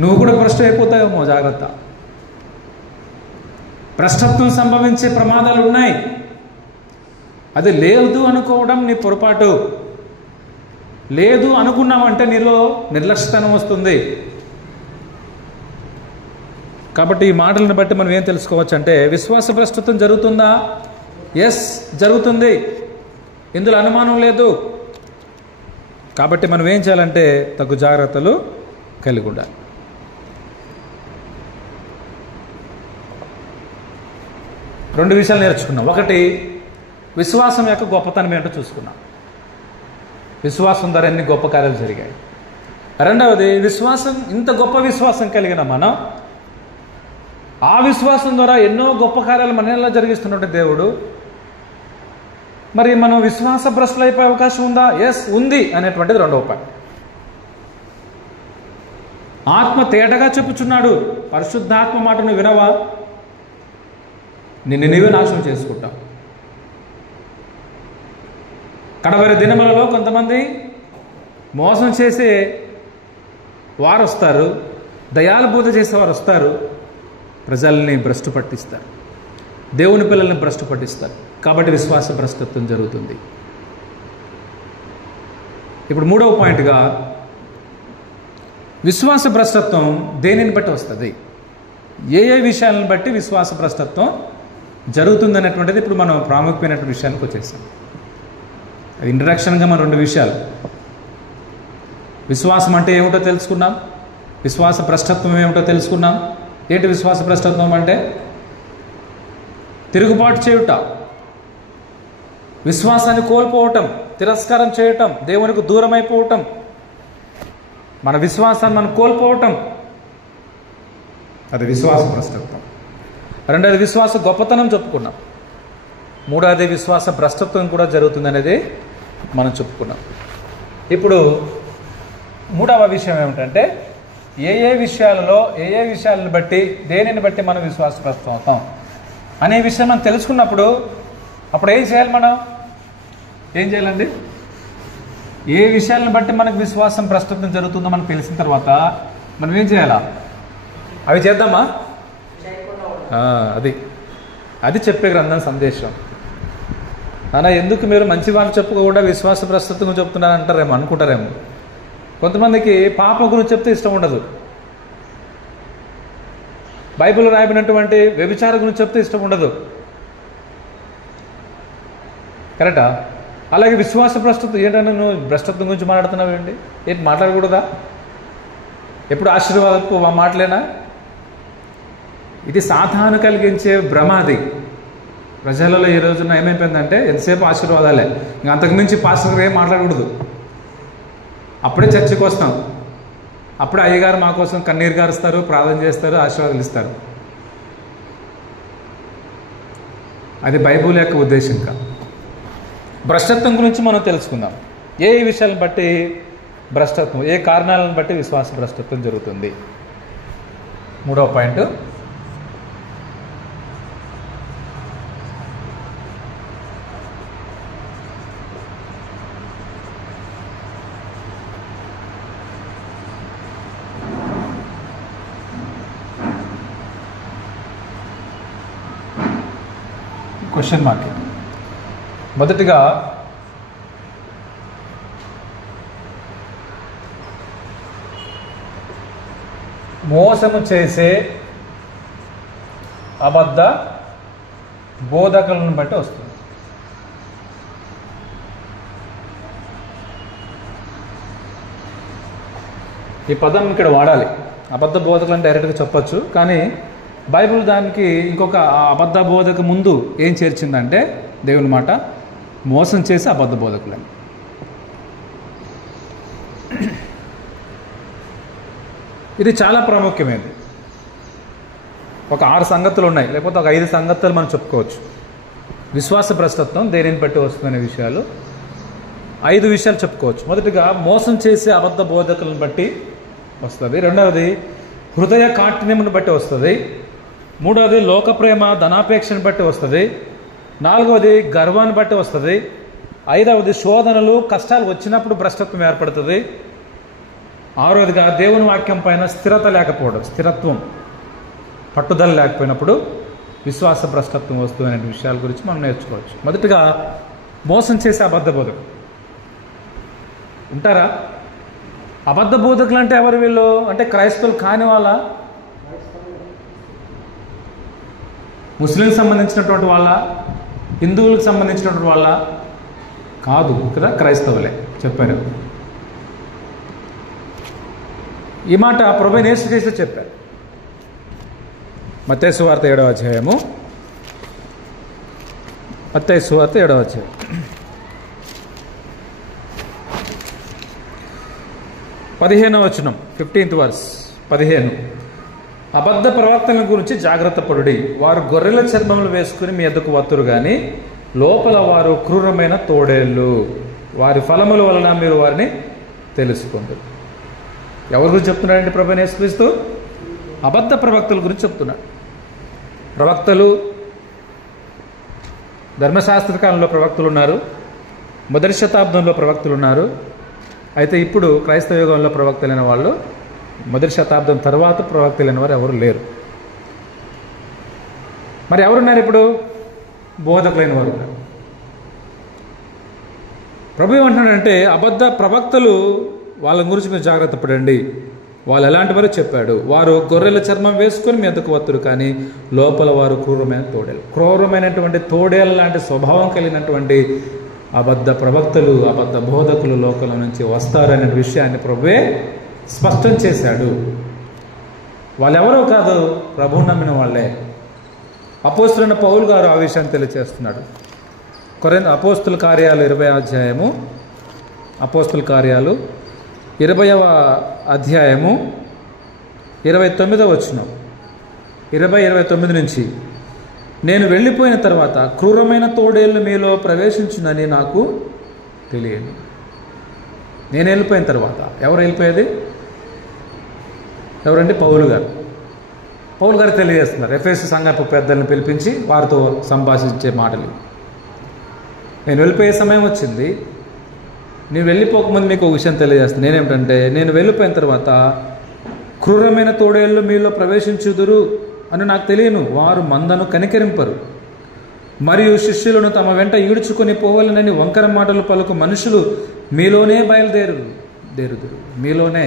నువ్వు కూడా భ్రష్టు అయిపోతావేమో, జాగ్రత్త. భ్రష్టత్వం సంభవించే ప్రమాదాలు ఉన్నాయి. అది లేదు అనుకోవడం నీ పొరపాటు. లేదు అనుకున్నామంటే నీలో నిర్లక్ష్యతనం వస్తుంది. కాబట్టి ఈ మాటలను బట్టి మనం ఏం తెలుసుకోవచ్చు అంటే, విశ్వాస భ్రష్టత్వం జరుగుతుందా? ఎస్, జరుగుతుంది, ఇందులో అనుమానం లేదు. కాబట్టి మనం ఏం చేయాలంటే తగు జాగ్రత్తలు కలిగి ఉండాలి. రెండు విషయాలు నేర్చుకున్నాం. ఒకటి, విశ్వాసం యొక్క గొప్పతనం ఏంటో చూసుకున్నాం. విశ్వాసం ద్వారా ఎన్ని గొప్ప కార్యాలు జరిగాయి. రెండవది, విశ్వాసం, ఇంత గొప్ప విశ్వాసం కలిగిన మనం ఆ విశ్వాసం ద్వారా ఎన్నో గొప్ప కార్యాలు మనలో జరిగిస్తున్నట్టు దేవుడు. మరి మనం విశ్వాస భ్రష్టులైపోయే అవకాశం ఉందా? ఎస్, ఉంది అనేటువంటిది రెండవ పాయింట్. ఆత్మ తేటగా చెప్పుచున్నాడు, పరిశుద్ధాత్మ మాటను వినవా, నిన్ను నీవే నాశనం చేసుకుంటావు. కడవరి దినములలో కొంతమంది మోసం చేసే వారు వస్తారు, దయాల బోధ చేసేవారు వస్తారు, ప్రజల్ని భ్రష్టు పట్టిస్తారు, దేవుని పిల్లల్ని భ్రష్టు పట్టిస్తారు. కాబట్టి విశ్వాస భ్రష్టత్వం జరుగుతుంది. ఇప్పుడు మూడవ పాయింట్గా, విశ్వాస భ్రష్టత్వం దేనిని బట్టి వస్తుంది, ఏ విషయాలను బట్టి విశ్వాస భ్రష్టత్వం జరుగుతుంది అనేటువంటిది ఇప్పుడు మనం ప్రాముఖ్యమైనటువంటి విషయానికి వచ్చేసాం. అది ఇంట్రడక్షన్గా మనం రెండు విషయాలు, విశ్వాసం అంటే ఏమిటో తెలుసుకున్నాం, విశ్వాస భ్రష్టత్వం ఏమిటో తెలుసుకున్నాం. ఏంటి విశ్వాస భ్రష్టత్వం అంటే? తిరుగుబాటు చేయుట, విశ్వాసాన్ని కోల్పోవటం, తిరస్కారం చేయటం, దేవునికి దూరం అయిపోవటం, మన విశ్వాసాన్ని మనం కోల్పోవటం, అది విశ్వాస భ్రష్టత్వం. రెండవది విశ్వాస గొప్పతనం చెప్పుకున్నాం. మూడవది విశ్వాస భ్రష్టత్వం కూడా జరుగుతుంది అనేది మనం చెప్పుకున్నాం. ఇప్పుడు మూడవ విషయం ఏమిటంటే, ఏ విషయాలను బట్టి, దేనిని బట్టి మనం విశ్వాస భ్రష్టం అవుతాం అనే విషయం మనం తెలుసుకున్నప్పుడు అప్పుడు ఏం చేయాలి? మనం ఏం చేయాలండి? ఏ విషయాలను బట్టి మనకు విశ్వాసం భ్రష్టత్వం జరుగుతుందో మనకు తెలిసిన తర్వాత మనం ఏం చేయాలా? అవి చేద్దామా? అది అది చెప్పే గ్రంథం సందేశం. అలా ఎందుకు మీరు మంచి వాళ్ళు చెప్పుకోకుండా విశ్వాస ప్రస్తుతం చెప్తున్నారంటారేమో, అనుకుంటారేమో. కొంతమందికి పాపం గురించి చెప్తే ఇష్టం ఉండదు. బైబిల్ రాయబడినటువంటి వ్యభిచారం గురించి చెప్తే ఇష్టం ఉండదు. కరెక్టా? అలాగే విశ్వాస భ్రష్టత్వం ఏంటంటే నువ్వు భ్రష్టత్వం గురించి మాట్లాడుతున్నావు ఏంటి? ఏంటి మాట్లాడకూడదా? ఎప్పుడు ఆశీర్వాదపు మాటలేనా? ఇది సాతాను కలిగించే భ్రమాది. ప్రజలలో ఈ రోజున ఏమైపోయిందంటే ఎంతసేపు ఆశీర్వాదాలే, ఇంకా అంతకుమించి పాస్టర్ ఏం మాట్లాడకూడదు. అప్పుడే చర్చకు వస్తాం, అప్పుడే అయ్యగారు మా కోసం కన్నీరు గారుస్తారు, ప్రార్థన చేస్తారు, ఆశీర్వాదాలు ఇస్తారు. అది బైబిల్ యొక్క ఉద్దేశం. ఇంకా భ్రష్టత్వం గురించి మనం తెలుసుకుందాం. ఏ విషయాలను బట్టి భ్రష్టత్వం, ఏ కారణాలను బట్టి విశ్వాస భ్రష్టత్వం జరుగుతుంది? 3వ పాయింట్, క్వశ్చన్ మార్క్. మొదటిగా మోసము చేసే అబద్ధ బోధకులను బట్టి వస్తుంది. ఈ పదం ఇక్కడ వాడాలి. అబద్ధ బోధకులు అంటే డైరెక్ట్గా చెప్పచ్చు, కానీ బైబిల్ దానికి ఇంకొక అబద్ధ బోధకు ముందు ఏం చేర్చిందంటే దేవుని మాట, మోసం చేసి అబద్ధ బోధకులని. ఇది చాలా ప్రాముఖ్యమైనది. ఒక 6 సంగతులు ఉన్నాయి, లేకపోతే ఒక 5 సంగతులు మనం చెప్పుకోవచ్చు. విశ్వాస భ్రష్టత్వం దేనిని బట్టి వస్తుందనే విషయాలు 5 విషయాలు చెప్పుకోవచ్చు. మొదటిగా మోసం చేసే అబద్ధ బోధకులను బట్టి వస్తుంది. రెండవది హృదయ కాఠిన్యమును బట్టి వస్తుంది. మూడవది లోకప్రేమ ధనాపేక్షను బట్టి వస్తుంది. 4వది గర్వాన్ని బట్టి వస్తుంది. 5వది శోధనలు కష్టాలు వచ్చినప్పుడు భ్రష్టత్వం ఏర్పడుతుంది. 6వదిగా దేవుని వాక్యం పైన స్థిరత లేకపోవడం, స్థిరత్వం, పట్టుదల లేకపోయినప్పుడు విశ్వాస భ్రష్టత్వం వస్తుంది అనే విషయాల గురించి మనం నేర్చుకోవచ్చు. మొదటిగా మోసం చేసే అబద్ధ బోధకులు ఉంటారా? అబద్ధ బోధకులు అంటే ఎవరు వీళ్ళు? అంటే క్రైస్తవులు కాని వాళ్ళ, ముస్లింలకు సంబంధించినటువంటి వాళ్ళ, హిందువులకు సంబంధించినటువంటి వాళ్ళ కాదు కదా, క్రైస్తవులే చెప్పారు. ఈ మాట ప్రభువైన యేసుక్రీస్తు చెప్పారు. మత్తయి సువార్త 7వ అధ్యాయము, మత్తయి సువార్త 7వ అధ్యాయం 15వ వచనం, 15th verse 15. అబద్ధ ప్రవక్తల గురించి జాగ్రత్త పడుడి. వారు గొర్రెల చర్మములు వేసుకుని మీ ఎద్దకు వత్తురు గాని లోపల వారు క్రూరమైన తోడేళ్ళు. వారి ఫలముల వలన మీరు వారిని తెలుసుకుంటారు. ఎవరి గురించి చెప్తున్నాడండి ప్రభువైన యేసుక్రీస్తు? అబద్ధ ప్రవక్తల గురించి చెప్తున్నాడు. ప్రవక్తలు ధర్మశాస్త్ర కాలంలో ప్రవక్తలు ఉన్నారు, మొదటి శతాబ్దంలో ప్రవక్తలు ఉన్నారు. అయితే ఇప్పుడు క్రైస్తవ యుగంలో ప్రవక్తలైన వాళ్ళు మొదటి శతాబ్దం తర్వాత ప్రవక్తలైన వారు ఎవరు లేరు. మరి ఎవరున్నారు ఇప్పుడు? బోధకులైన వారు ఉన్నారు. ప్రభు ఏమంటున్నాడంటే అబద్ధ ప్రవక్తలు, వాళ్ళ గురించి మీరు జాగ్రత్త పడండి. వాళ్ళు ఎలాంటి వారు చెప్పాడు? వారు గొర్రెల చర్మం వేసుకొని మీ ఎద్దకు వత్తురు కానీ లోపల వారు క్రూరమైన తోడేలు. క్రూరమైనటువంటి తోడేళ్ళ లాంటి స్వభావం కలిగినటువంటి అబద్ధ ప్రవక్తలు, అబద్ధ బోధకులు లోకంలో నుంచి వస్తారనే విషయాన్ని ప్రభువే స్పష్టం చేశాడు. వాళ్ళెవరో కాదు, ప్రభువు నమ్మిన వాళ్ళే. అపోస్తులైన పౌలు గారు ఆ విషయాన్ని తెలియజేస్తున్నాడు. అపోస్తుల కార్యాలు 20వ అధ్యాయము, అపోస్తుల కార్యాలు 20వ అధ్యాయము 29వ వచనం, 20-29 నుంచి, నేను వెళ్ళిపోయిన తర్వాత క్రూరమైన తోడేళ్ళు మీలో ప్రవేశించునని నాకు తెలియదు. నేను వెళ్ళిపోయిన తర్వాత ఎవరు వెళ్ళిపోయేది? ఎవరండి? పౌలు గారు. పౌలు గారు తెలియజేస్తున్నారు. ఎఫెసు సంఘపు పెద్దలను పిలిపించి వారితో సంభాషించే మాటలు. నేను వెళ్ళిపోయే సమయం వచ్చింది, నేను వెళ్ళిపోకముందు మీకు ఒక విషయం తెలియజేస్తాను. నేనేమిటంటే నేను వెళ్ళిపోయిన తర్వాత క్రూరమైన తోడేళ్ళు మీలో ప్రవేశించుదురు అని నాకు తెలియను. వారు మందను కనికరింపరు, మరియు శిష్యులను తమ వెంట ఈడ్చుకొని పోవాలనని వంకర మాటలు పలుకు మనుషులు మీలోనే బయలుదేరుదురు. మీలోనే,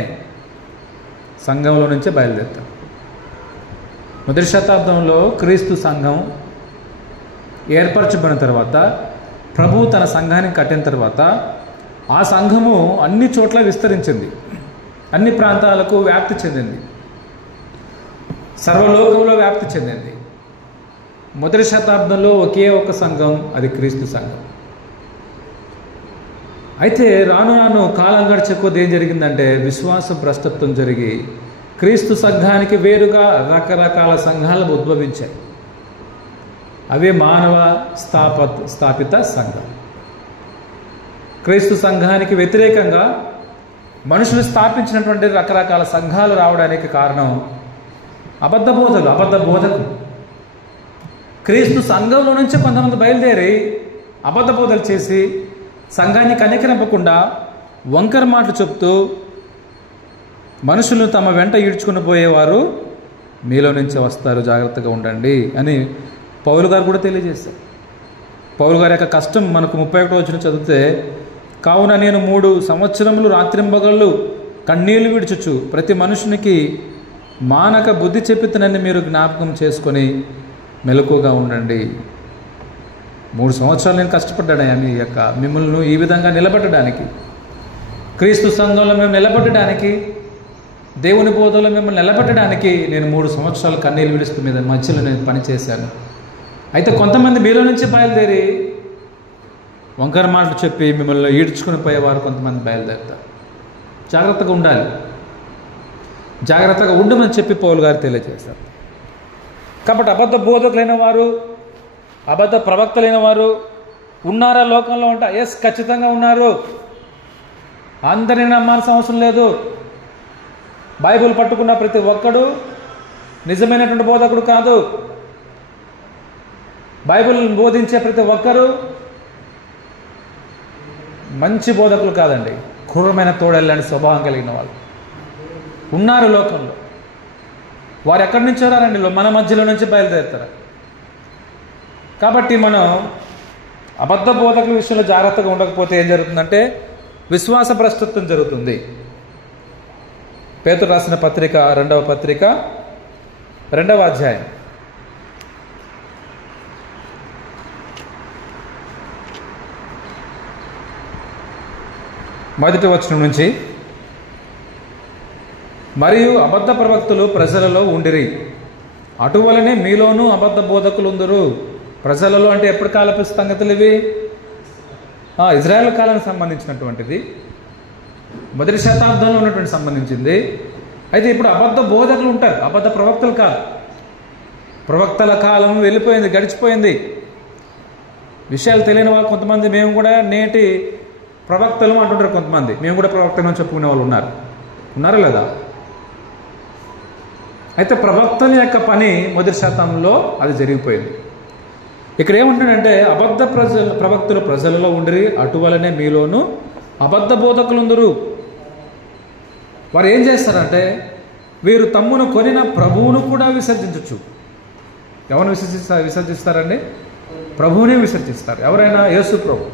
సంఘంలో నుంచే బయలుదేరుతారు. మొదటి శతాబ్దంలో క్రీస్తు సంఘం ఏర్పరచబడిన తర్వాత, ప్రభువు తన సంఘాన్ని కట్టిన తర్వాత ఆ సంఘము అన్ని చోట్ల విస్తరించింది, అన్ని ప్రాంతాలకు వ్యాప్తి చెందింది, సర్వలోకంలో వ్యాప్తి చెందింది. మొదటి శతాబ్దంలో ఒకే ఒక సంఘం, అది క్రీస్తు సంఘం. అయితే రాను రాను కాలం గడిచే కొద్దీ ఏం జరిగిందంటే విశ్వాస భ్రష్టత్వం జరిగి క్రీస్తు సంఘానికి వేరుగా రకరకాల సంఘాలు ఉద్భవించాయి. అవే మానవ స్థాపిత సంఘం. క్రీస్తు సంఘానికి వ్యతిరేకంగా మనుషులు స్థాపించినటువంటి రకరకాల సంఘాలు రావడానికి కారణం అబద్ధ బోధకులు. క్రీస్తు సంఘంలో నుంచి కొంతమంది బయలుదేరి అబద్ధ బోధలు చేసి సంఘాన్ని కనికరింపకుండా వంకర మాటలు చెప్తూ మనుషులను తమ వెంట ఈడ్చుకుని పోయేవారు మీలో నుంచి వస్తారు, జాగ్రత్తగా ఉండండి అని పౌలు గారు కూడా తెలియజేశారు. పౌలు గారి యొక్క కష్టం మనకు 31వ వచనం చదివితే, కావున నేను 3 సంవత్సరములు రాత్రింబగళ్ళు కన్నీళ్లు విడుచుచు ప్రతి మనుషునికి మానక బుద్ధి చెప్పితనని మీరు జ్ఞాపకం చేసుకొని మెలకుగా ఉండండి. 3 సంవత్సరాలు నేను కష్టపడ్డాను మిమ్మల్ని ఈ విధంగా నిలబెట్టడానికి, క్రీస్తు సంఘంలో మేము నిలబెట్టడానికి, దేవుని బోధలో మిమ్మల్ని నిలబెట్టడానికి నేను 3 సంవత్సరాలు కన్నీళ్ళు విడుస్తూ మీద మధ్యలో నేను పనిచేశాను. అయితే కొంతమంది మీలో నుంచి బయలుదేరి వంకర మాటలు చెప్పి మిమ్మల్ని ఈడ్చుకుని పోయేవారు కొంతమంది బయలుదేరుతారు. జాగ్రత్తగా ఉండాలి, జాగ్రత్తగా ఉండమని చెప్పి పౌలు గారు తెలియజేశారు. కాబట్టి అబద్ధ బోధకులైన వారు, అబద్ధ ప్రవక్తలైన వారు ఉన్నారా లోకంలో? ఎస్, ఖచ్చితంగా ఉన్నారు. అందరినీ నమ్మాల్సిన అవసరం లేదు. బైబిల్ పట్టుకున్న ప్రతి ఒక్కడు నిజమైనటువంటి బోధకుడు కాదు. బైబిల్ బోధించే ప్రతి ఒక్కరూ మంచి బోధకులు కాదండి. క్రూరమైన తోడేళ్ళని స్వభావం కలిగిన వాళ్ళు ఉన్నారు లోకంలో. వారు ఎక్కడి నుంచి రారండి? మన మధ్యలో నుంచి బయలుదేరుతారు. కాబట్టి మనం అబద్ధ బోధకుల విషయంలో జాగ్రత్తగా ఉండకపోతే ఏం జరుగుతుందంటే విశ్వాస భ్రష్టత్వం జరుగుతుంది. పేతురు రాసిన పత్రిక 2వ పత్రిక 2వ అధ్యాయం 1వ వచనం నుంచి, మరియు అబద్ధ ప్రవక్తలు ప్రజలలో ఉండిరి, అటువలనే మీలోనూ అబద్ధ బోధకులుందరు. ప్రజలలో అంటే ఎప్పుడు కాలపు సంగతులు ఇవి? ఇజ్రాయెల్ కాలానికి సంబంధించినటువంటిది, మొదటి శతాబ్దంలో ఉన్నటువంటి సంబంధించింది. అయితే ఇప్పుడు అబద్ధ బోధకులు ఉంటారు, అబద్ధ ప్రవక్తలు కాదు. ప్రవక్తల కాలం వెళ్ళిపోయింది, గడిచిపోయింది. విషయాలు తెలియని వాళ్ళు కొంతమంది, మేము కూడా నేటి ప్రవక్తలు అంటుంటారు కొంతమంది. మేము కూడా ప్రవక్తలు చెప్పుకునే వాళ్ళు ఉన్నారా లేదా? అయితే ప్రవక్తల యొక్క పని మొదటి శతాబ్దంలో అది జరిగిపోయింది. ఇక్కడ ఏముంటాడంటే అబద్ధ ప్రవక్తలు ప్రజలలో ఉండిరి, అటువలనే మీలోనూ అబద్ధ బోధకులుందరు. వారు ఏం చేస్తారంటే వీరు తమ్మును కొనిన ప్రభువును కూడా విసర్జించచ్చు. ఎవరిని విసర్జిస్తారండి? ప్రభువునే విసర్జిస్తారు. ఎవరైనా? యేసు ప్రభు.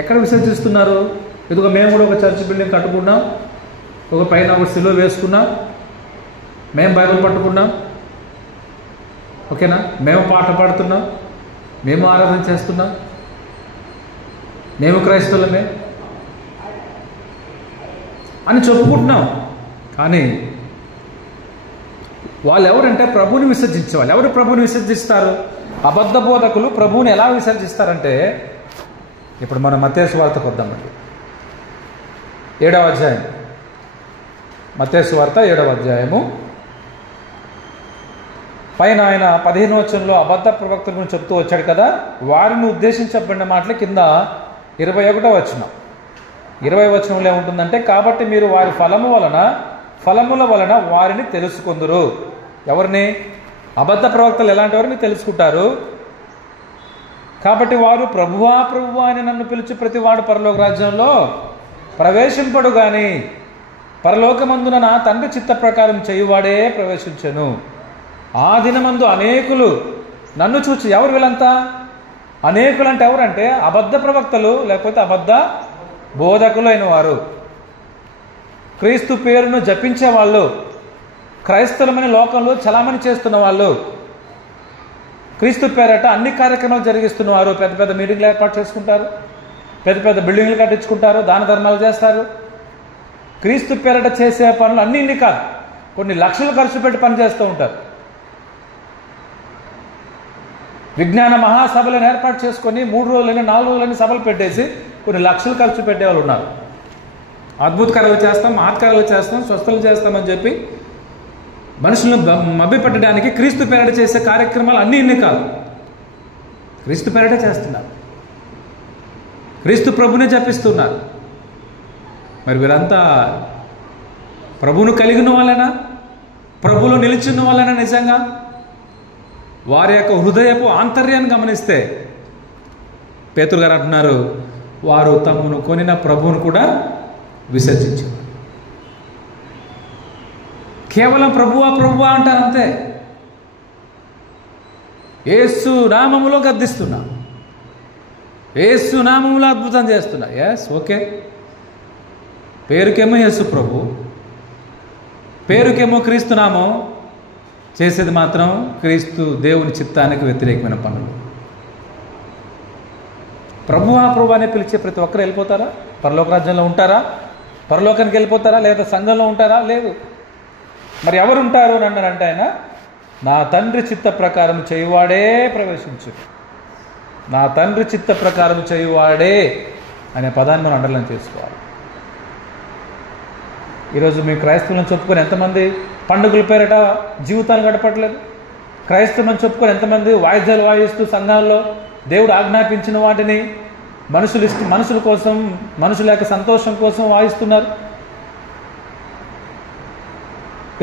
ఎక్కడ విసర్జిస్తున్నారు? ఇదిగో మేము కూడా ఒక చర్చ్ బిల్డింగ్ కట్టుకున్నాం, ఒక పైన ఒక సిలువ వేసుకున్నాం, మేము బైబిల్ పట్టుకున్నాం, ఓకేనా, మేము పాట పాడుతున్నాం, మేము ఆరాధన చేస్తున్నాం, మేము క్రైస్తవులమే అని చెప్పుకుంటున్నాం. కానీ వాళ్ళు ఎవరంటే ప్రభువుని విసర్జించేవాళ్ళు. ఎవరు ప్రభువుని విసర్జిస్తారు? అబద్ధ బోధకులు ప్రభువుని ఎలా విసర్జిస్తారంటే, ఇప్పుడు మనం మత్తయి సువార్తకు వద్దామండి. 7వ అధ్యాయం, మత్తయి సువార్త 7వ అధ్యాయము పైన ఆయన 15వ వచనంలో అబద్ధ ప్రవక్తల గురించి చెప్తూ వచ్చాడు కదా, వారిని ఉద్దేశించబడిన మాటల కింద 21వ వచనం, 20వ వచనంలో ఏముంటుందంటే, కాబట్టి మీరు వారి ఫలముల వలన వారిని తెలుసుకుందురు. ఎవరిని? అబద్ధ ప్రవక్తలు ఎలాంటి వారిని తెలుసుకుంటారు. కాబట్టి వారు ప్రభువా ప్రభువా అని నన్ను పిలిచి ప్రతి వాడు పరలోక రాజ్యంలో ప్రవేశింపడు కానీ పరలోకమందున నా తండ్రి చిత్త ప్రకారం చేయువాడే ప్రవేశించెను. ఆ దినమందు అనేకులు నన్ను చూచి, ఎవరు వీళ్ళంతా? అనేకులు అంటే ఎవరంటే అబద్ధ ప్రవక్తలు, లేకపోతే అబద్ధ బోధకులు అయిన వారు, క్రీస్తు పేరును జపించే వాళ్ళు, క్రైస్తవులమైన లోకంలో చలామణి చేస్తున్న వాళ్ళు, క్రీస్తు పేరట అన్ని కార్యక్రమాలు జరిగిస్తున్నవారు. పెద్ద పెద్ద మీటింగ్లు ఏర్పాటు చేసుకుంటారు, పెద్ద పెద్ద బిల్డింగ్లు కట్టించుకుంటారు, దాన ధర్మాలు చేస్తారు. క్రీస్తు పేరట చేసే పనులు అన్నీ ఇన్ని కాదు, కొన్ని లక్షలు ఖర్చు పెట్టి పనిచేస్తూ ఉంటారు. విజ్ఞాన మహాసభలను ఏర్పాటు చేసుకొని 3 రోజులని 4 రోజులని సభలు పెట్టేసి కొన్ని లక్షలు ఖర్చు పెట్టేవాళ్ళు ఉన్నారు. అద్భుత కార్యాలు చేస్తాం, మహత్కార్యాలు చేస్తాం, స్వస్థలు చేస్తామని చెప్పి మనుషులను మభ్యపెట్టడానికి క్రీస్తు పేరట చేసే కార్యక్రమాలు అన్నీ ఇన్ని కాదు, క్రీస్తు పేరట చేస్తున్నారు, క్రీస్తు ప్రభునే జపిస్తున్నారు. మరి వీరంతా ప్రభువును కలిగిన వాళ్ళైనా, ప్రభువులో నిలిచిన వాళ్ళైనా నిజంగా వారి యొక్క హృదయపు ఆంతర్యాన్ని గమనిస్తే పేతురు గారు అంటున్నారు, వారు తమను కొనిన ప్రభువును కూడా విసర్జించారు. కేవలం ప్రభువా ప్రభువా అంటారు అంతే. యేసు నామములో గద్దిస్తున్నా, యేసు నామములో అద్భుతం చేస్తున్నా. ఎస్, ఓకే, పేరుకేమో యేసు ప్రభు, పేరుకేమో క్రీస్తు నామం, చేసేది మాత్రం క్రీస్తు దేవుని చిత్తానికి వ్యతిరేకమైన పనులు. ప్రభువా ప్రభు అని పిలిచే ప్రతి ఒక్కరు వెళ్ళిపోతారా? పరలోక రాజ్యంలో ఉంటారా? పరలోకానికి వెళ్ళిపోతారా? లేదా సంఘంలో ఉంటారా? లేదు. మరి ఎవరు ఉంటారు అని అన్నారంటే ఆయన, నా తండ్రి చిత్త ప్రకారం చేయువాడే ప్రవేశించు. నా తండ్రి చిత్త ప్రకారం చేయువాడే అనే పదాన్ని మనం అండర్లైన్ చేసుకోవాలి. ఈరోజు మీ క్రైస్తవులను చెప్పుకొని ఎంతమంది పండుగల పేరట జీవితాలు గడపట్లేదు? క్రైస్తవులను చెప్పుకొని ఎంతమంది వాయిద్యాలు వాయిస్తూ సంఘాల్లో దేవుడు ఆజ్ఞాపించిన వాటిని మనుషుల కోసం, మనుషుల యొక్క సంతోషం కోసం వాయిస్తున్నారు.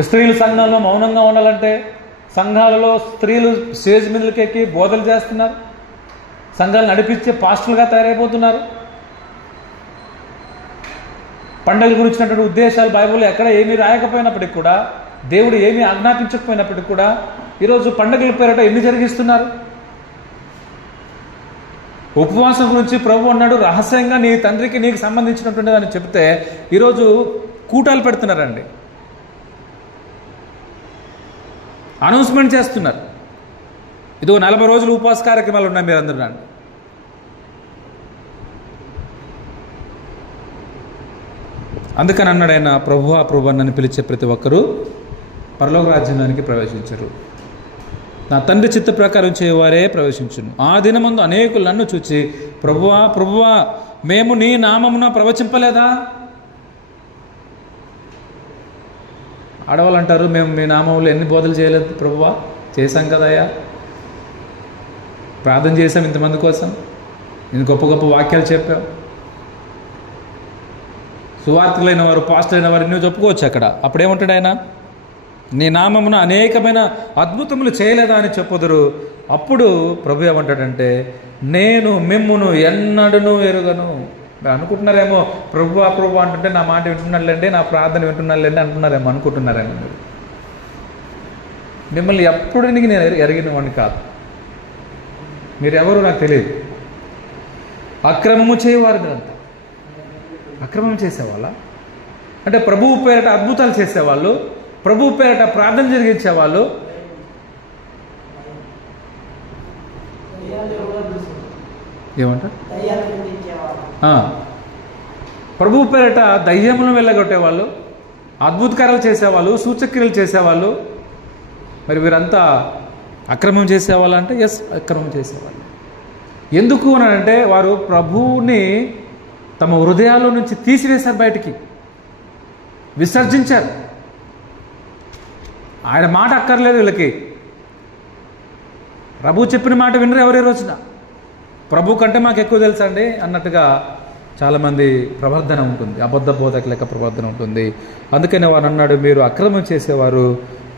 స్త్రీలు సంఘంలో మౌనంగా ఉండాలంటే సంఘాలలో స్త్రీలు స్టేజ్ మీదకి ఎక్కి బోధలు చేస్తున్నారు, సంఘాలు నడిపించే పాస్టర్లుగా తయారైపోతున్నారు. పండుగల గురించినటువంటి ఉద్దేశాలు బైబిల్లో ఎక్కడ ఏమీ రాయకపోయినప్పటికీ కూడా, దేవుడు ఏమీ ఆజ్ఞాపించకపోయినప్పటికీ కూడా ఈరోజు పండుగల పేరట ఎన్ని జరిగిస్తున్నారు. ఉపవాసం గురించి ప్రభు అన్నాడు, రహస్యంగా నీ తండ్రికి నీకు సంబంధించినటువంటి అని చెప్తే ఈరోజు కూటాలు పెడుతున్నారండి, అనౌన్స్మెంట్ చేస్తున్నారు. ఇదిగో 40 రోజులు ఉపవాస కార్యక్రమాలు ఉన్నాయి, మీరు అందరూ రండి. అందుకని అన్నాడు ఆయన, ప్రభువా ప్రభు నన్ను పిలిచే ప్రతి ఒక్కరూ పరలోక రాజ్యానికి ప్రవేశించరు, నా తండ్రి చిత్త ప్రకారం చేయవారే ప్రవేశించును. ఆ దినమందు అనేకులు నన్ను చూచి, ప్రభువా ప్రభువా మేము నీ నామమున ప్రవచింపలేదా? ఆడవాళ్ళు అంటారు, మేము మీ నామంలో ఎన్ని బోధలు చేయలేదు ప్రభువా. చేశాం కదయ్యా, ప్రార్థన చేశాం ఇంతమంది కోసం, నేను గొప్ప గొప్ప వాక్యాలు చెప్పాం, సువార్తలైన వారు, పాస్టర్లైన వారు నువ్వు చెప్పుకోవచ్చు. అక్కడ అప్పుడేమంటాడు ఆయన, నీ నామమున అనేకమైన అద్భుతములు చేయలేదా అని చెప్పుదురు. అప్పుడు ప్రభు ఏమంటాడంటే, నేను మిమ్మును ఎన్నడూ ఎరుగను. అనుకుంటున్నారేమో, ప్రభు ప్రభు అంటుంటే నా మాట వింటున్నాళ్ళండి, నా ప్రార్థన వింటున్నాళ్ళండి అంటున్నారేమో, అనుకుంటున్నారేమో. మిమ్మల్ని ఎప్పుడు నేను ఎరిగిన వాడిని కాదు, మీరెవరు నాకు తెలియదు. అక్రమము చేయవారు మీరంతా. అక్రమం చేసేవాళ్ళ అంటే ప్రభువు పేరట అద్భుతాలు చేసేవాళ్ళు, ప్రభువు పేరట ప్రార్థన జరిగించేవాళ్ళు, ఏమంటారు, ప్రభువు పేరట దయ్యములను వెళ్ళగొట్టేవాళ్ళు, అద్భుతకారాలు చేసేవాళ్ళు, సూచక్రియలు చేసేవాళ్ళు. మరి వీరంతా అక్రమం చేసేవాళ్ళు అంటే ఎస్, అక్రమం చేసేవాళ్ళు. ఎందుకు అని అంటే వారు ప్రభువుని తమ హృదయాల్లో నుంచి తీసివేశారు, బయటికి విసర్జించారు. ఆయన మాట అక్కర్లేదు వీళ్ళకి. ప్రభు చెప్పిన మాట వినరు ఎవరి రోజున. ప్రభు కంటే మాకు ఎక్కువ తెలుసండి అన్నట్టుగా చాలామంది ప్రవర్ధన ఉంటుంది, అబద్ధ బోధక లెక్క ప్రవర్ధన ఉంటుంది. అందుకనే వాడు అన్నాడు, మీరు అక్రమం చేసేవారు,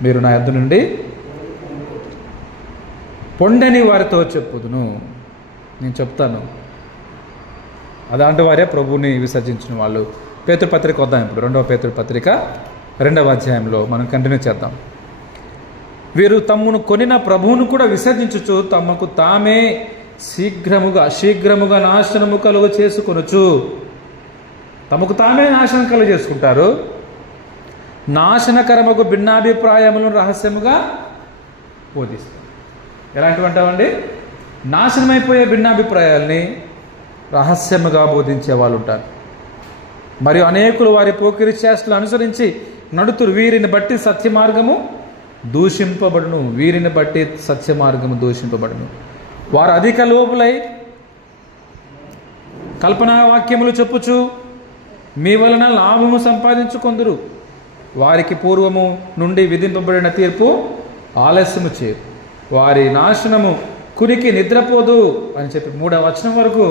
మీరు నా యొద్ద నుండి పొండని వారితో చెప్పుదును. నేను చెప్తాను, అలాంటి వారే ప్రభువుని విసర్జించిన వాళ్ళు. పేతురుపత్రిక వద్దాం. ఇప్పుడు 2వ పేతురుపత్రిక 2వ అధ్యాయంలో మనం కంటిన్యూ చేద్దాం. వీరు తమ్మును కొనిన ప్రభువును కూడా విసర్జించుచు తమకు తామే శీఘ్రముగా నాశనము కలుగు చేసుకొనుచు, తమకు తామే నాశనం కలుగు చేసుకుంటారు. నాశనకరముకు భిన్నాభిప్రాయములను రహస్యముగా బోధిస్తారు. ఎలాంటివి అంటామండి? నాశనమైపోయే భిన్నాభిప్రాయాల్ని రహస్యముగా బోధించే వాళ్ళు ఉంటారు. మరియు అనేకులు వారి పోకిరి చేష్టలు అనుసరించి నడుతురు. వీరిని బట్టి సత్యమార్గము దూషింపబడును. వారు అధిక లోపులై కల్పనా వాక్యములు చెప్పుచు మీ వలన లాభము సంపాదించుకొందురు. వారికి పూర్వము నుండి విధింపబడిన తీర్పు ఆలస్యము చేయరు. వారి నాశనము కురికి నిద్రపోదు అని చెప్పి 3వ వచనం వరకు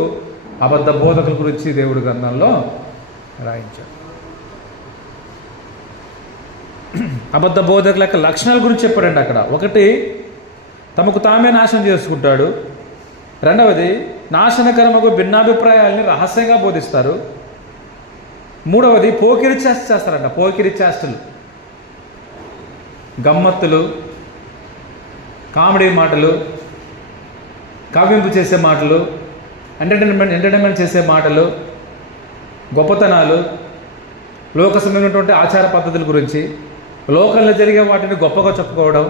అబద్ధ బోధకుల గురించి దేవుడి గ్రంథంలో రాయించాడు. అబద్ధ బోధకుల యొక్క లక్షణాల గురించి చెప్పాడండి అక్కడ. 1, తమకు తామే నాశనం చేసుకుంటాడు. 2వది, నాశనకరముకు భిన్నాభిప్రాయాల్ని రహస్యంగా బోధిస్తారు. 3వది, పోకిరి చేష్ట చేస్తారంట. పోకిరి చేష్టలు, గమ్మత్తులు, కామెడీ మాటలు, కవ్వింపు చేసే మాటలు, ఎంటర్టైన్మెంట్ చేసే మాటలు, గొప్పతనాలు, లోక సంబంధమైనటువంటి ఆచార పద్ధతుల గురించి, లోకంలో జరిగే వాటిని గొప్పగా చెప్పుకోవడం,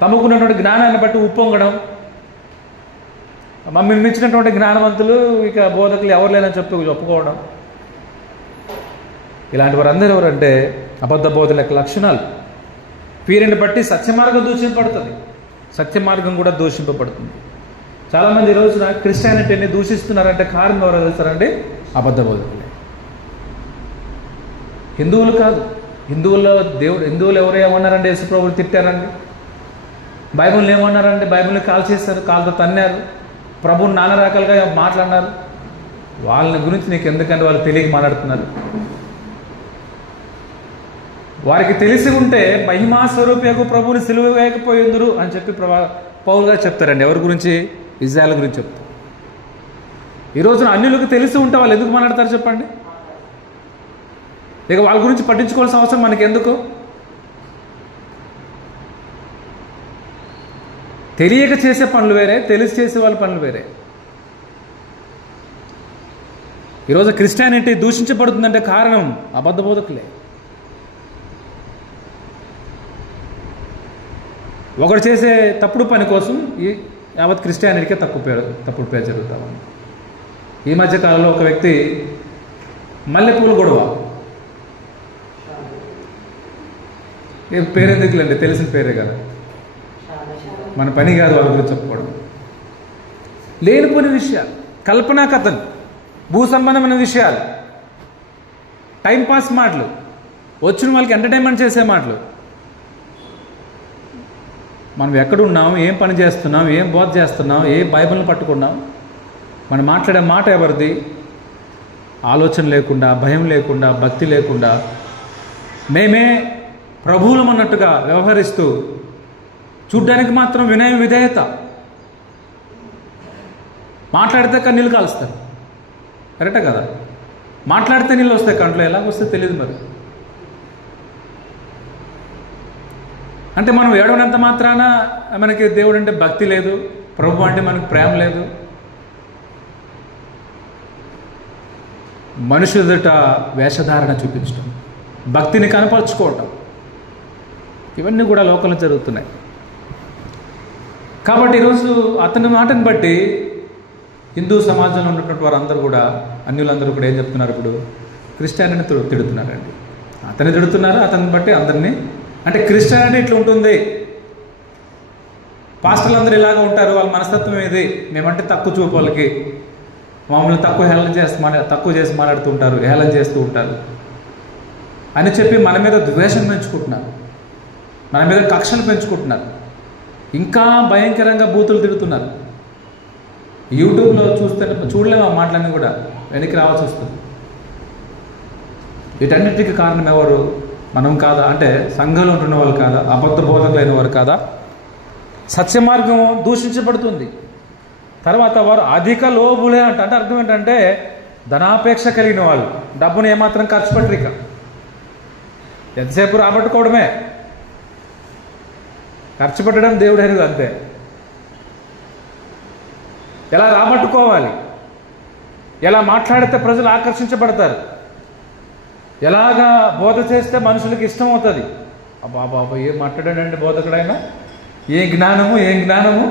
తమకున్నటువంటి జ్ఞానాన్ని బట్టి ఉప్పొంగడం, మమ్మల్ని మించినటువంటి జ్ఞానవంతులు ఇక బోధకులు ఎవరు లేదని చెప్పుకోవడం. ఇలాంటి వారందరూ ఎవరంటే అబద్ధ బోధల యొక్క లక్షణాలు. వీరిని బట్టి సత్యమార్గం దూషింపబడుతుంది, సత్యమార్గం కూడా దూషింపబడుతుంది. చాలామంది ఈ రోజున క్రిస్టియానిటీని దూషిస్తున్నారంటే కారణం ఎవరో తెలుస్తారండి? అబద్ధ బోధకులే. హిందువులు కాదు. హిందువులు ఎవరు ఏమన్నారండి? యేసుప్రభువుని తిట్టారండి. బైబిల్ని ఏమన్నారండి? బైబిల్ని కాల్ చేశారు, కాలుతో తన్నారు, ప్రభువుని నానా రకాలుగా మాట్లాడినారు. వాళ్ళని గురించి నీకు ఎందుకంటే వాళ్ళు తెలియక మాట్లాడుతున్నారు. వారికి తెలిసి ఉంటే మహిమా స్వరూపకు ప్రభువుని సిలువ వేయకపోయిందురు అని చెప్పి పౌలు గారు చెప్తారండి. ఎవరి గురించి? ఇజ్రాయెల్ గురించి చెప్తారు. ఈ రోజున అన్యులకు తెలిసి ఉంటే వాళ్ళు ఎందుకు మాట్లాడతారు చెప్పండి? ఇక వాళ్ళ గురించి పట్టించుకోవాల్సిన అవసరం మనకి ఎందుకు? తెలియక చేసే పనులు వేరే, తెలిసి చేసే వాళ్ళ పనులు వేరే. ఈరోజు క్రిస్టియానిటీ దూషించబడుతుందంటే కారణం అబద్ధ బోధకులే. ఒకడు చేసే తప్పుడు పని కోసం ఈ యావత్ క్రిస్టియానిటీకే తప్పుడు పేరు జరుగుతా ఉంది. ఈ మధ్య కాలంలో ఒక వ్యక్తి మల్లెపూల గొడవ, పేరెందుకులండి, తెలిసిన పేరే కదా, మన పని కాదు వాళ్ళ గురించి చెప్పుకోవడం. లేనిపోయిన విషయాలు, కల్పనా కథలు, భూ సంబంధమైన విషయాలు, టైంపాస్ మాటలు, వచ్చిన వాళ్ళకి ఎంటర్టైన్మెంట్ చేసే మాటలు. మనం ఎక్కడున్నాం, ఏం పని చేస్తున్నాం, ఏం బోధ చేస్తున్నాం, ఏ బైబిల్ని పట్టుకున్నాం, మనం మాట్లాడే మాట ఎవరిది? ఆలోచన లేకుండా, భయం లేకుండా, భక్తి లేకుండా, మేమే ప్రభువులం అన్నట్టుగా వ్యవహరిస్తూ, చూడ్డానికి మాత్రం వినయం విధేయత, మాట్లాడితే కన్నీళ్ళు కాలుస్తారు. కరెక్టే కదా? మాట్లాడితే నీళ్ళు వస్తాయి కంట్లో, ఎలా వస్తే తెలియదు. మరి అంటే మనం ఏడవనంత మాత్రాన మనకి దేవుడు అంటే భక్తి లేదు, ప్రభు అంటే మనకు ప్రేమ లేదు. మనుషులట వేషధారణ చూపించడం, భక్తిని కనపరుచుకోవటం, ఇవన్నీ కూడా లోకంలో జరుగుతున్నాయి. కాబట్టి ఈరోజు అతని మాటను బట్టి హిందూ సమాజంలో ఉన్నటువంటి వారందరూ కూడా, అన్యులందరూ కూడా ఏం చెప్తున్నారు? ఇప్పుడు క్రిస్టియానిటీని తిడుతున్నారండి. అతన్ని తిడుతున్నారు, అతన్ని బట్టి అందరినీ. అంటే క్రిస్టియానిటీ ఇట్లా ఉంటుంది, పాస్టర్లు అందరూ ఇలాగ ఉంటారు, వాళ్ళ మనస్తత్వం ఇది, మేమంటే తక్కువ చూపు వాళ్ళకి, మామూలు తక్కువ చేసి మాట్లాడుతూ ఉంటారు, హేళన చేస్తూ ఉంటారు అని చెప్పి మన మీద ద్వేషం పెంచుకుంటున్నారు, మన మీద కక్షలు పెంచుకుంటున్నారు, ఇంకా భయంకరంగా బూతులు తిడుతున్నారు. యూట్యూబ్లో చూడలేము ఆ మాటలన్నీ కూడా, వెనక్కి రావాల్సి వస్తుంది. వీటన్నిటికీ కారణం ఎవరు? మనం కాదా? అంటే సంఘంలో ఉంటున్న వాళ్ళు కాదా? అబద్ధ బోధకులైన వారు కాదా? సత్య మార్గం దూషించబడుతుంది. తర్వాత వారు అధిక లోబులే అంటే అర్థం ఏంటంటే ధనాపేక్ష కలిగిన వాళ్ళు డబ్బును ఏమాత్రం ఖర్చు పెట్టరు. ఇక ఎంతసేపు రాబట్టుకోవడమే, ఖర్చు పెట్టడం దేవుడు అనేది అంతే. ఎలా రాబట్టుకోవాలి, ఎలా మాట్లాడితే ప్రజలు ఆకర్షించబడతారు, ఎలాగా బోధ చేస్తే మనుషులకు ఇష్టం అవుతుంది. అబ్బా బాబా ఏం మాట్లాడాడండి బోధకుడైనా, ఏం జ్ఞానము, ఏం జ్ఞానము.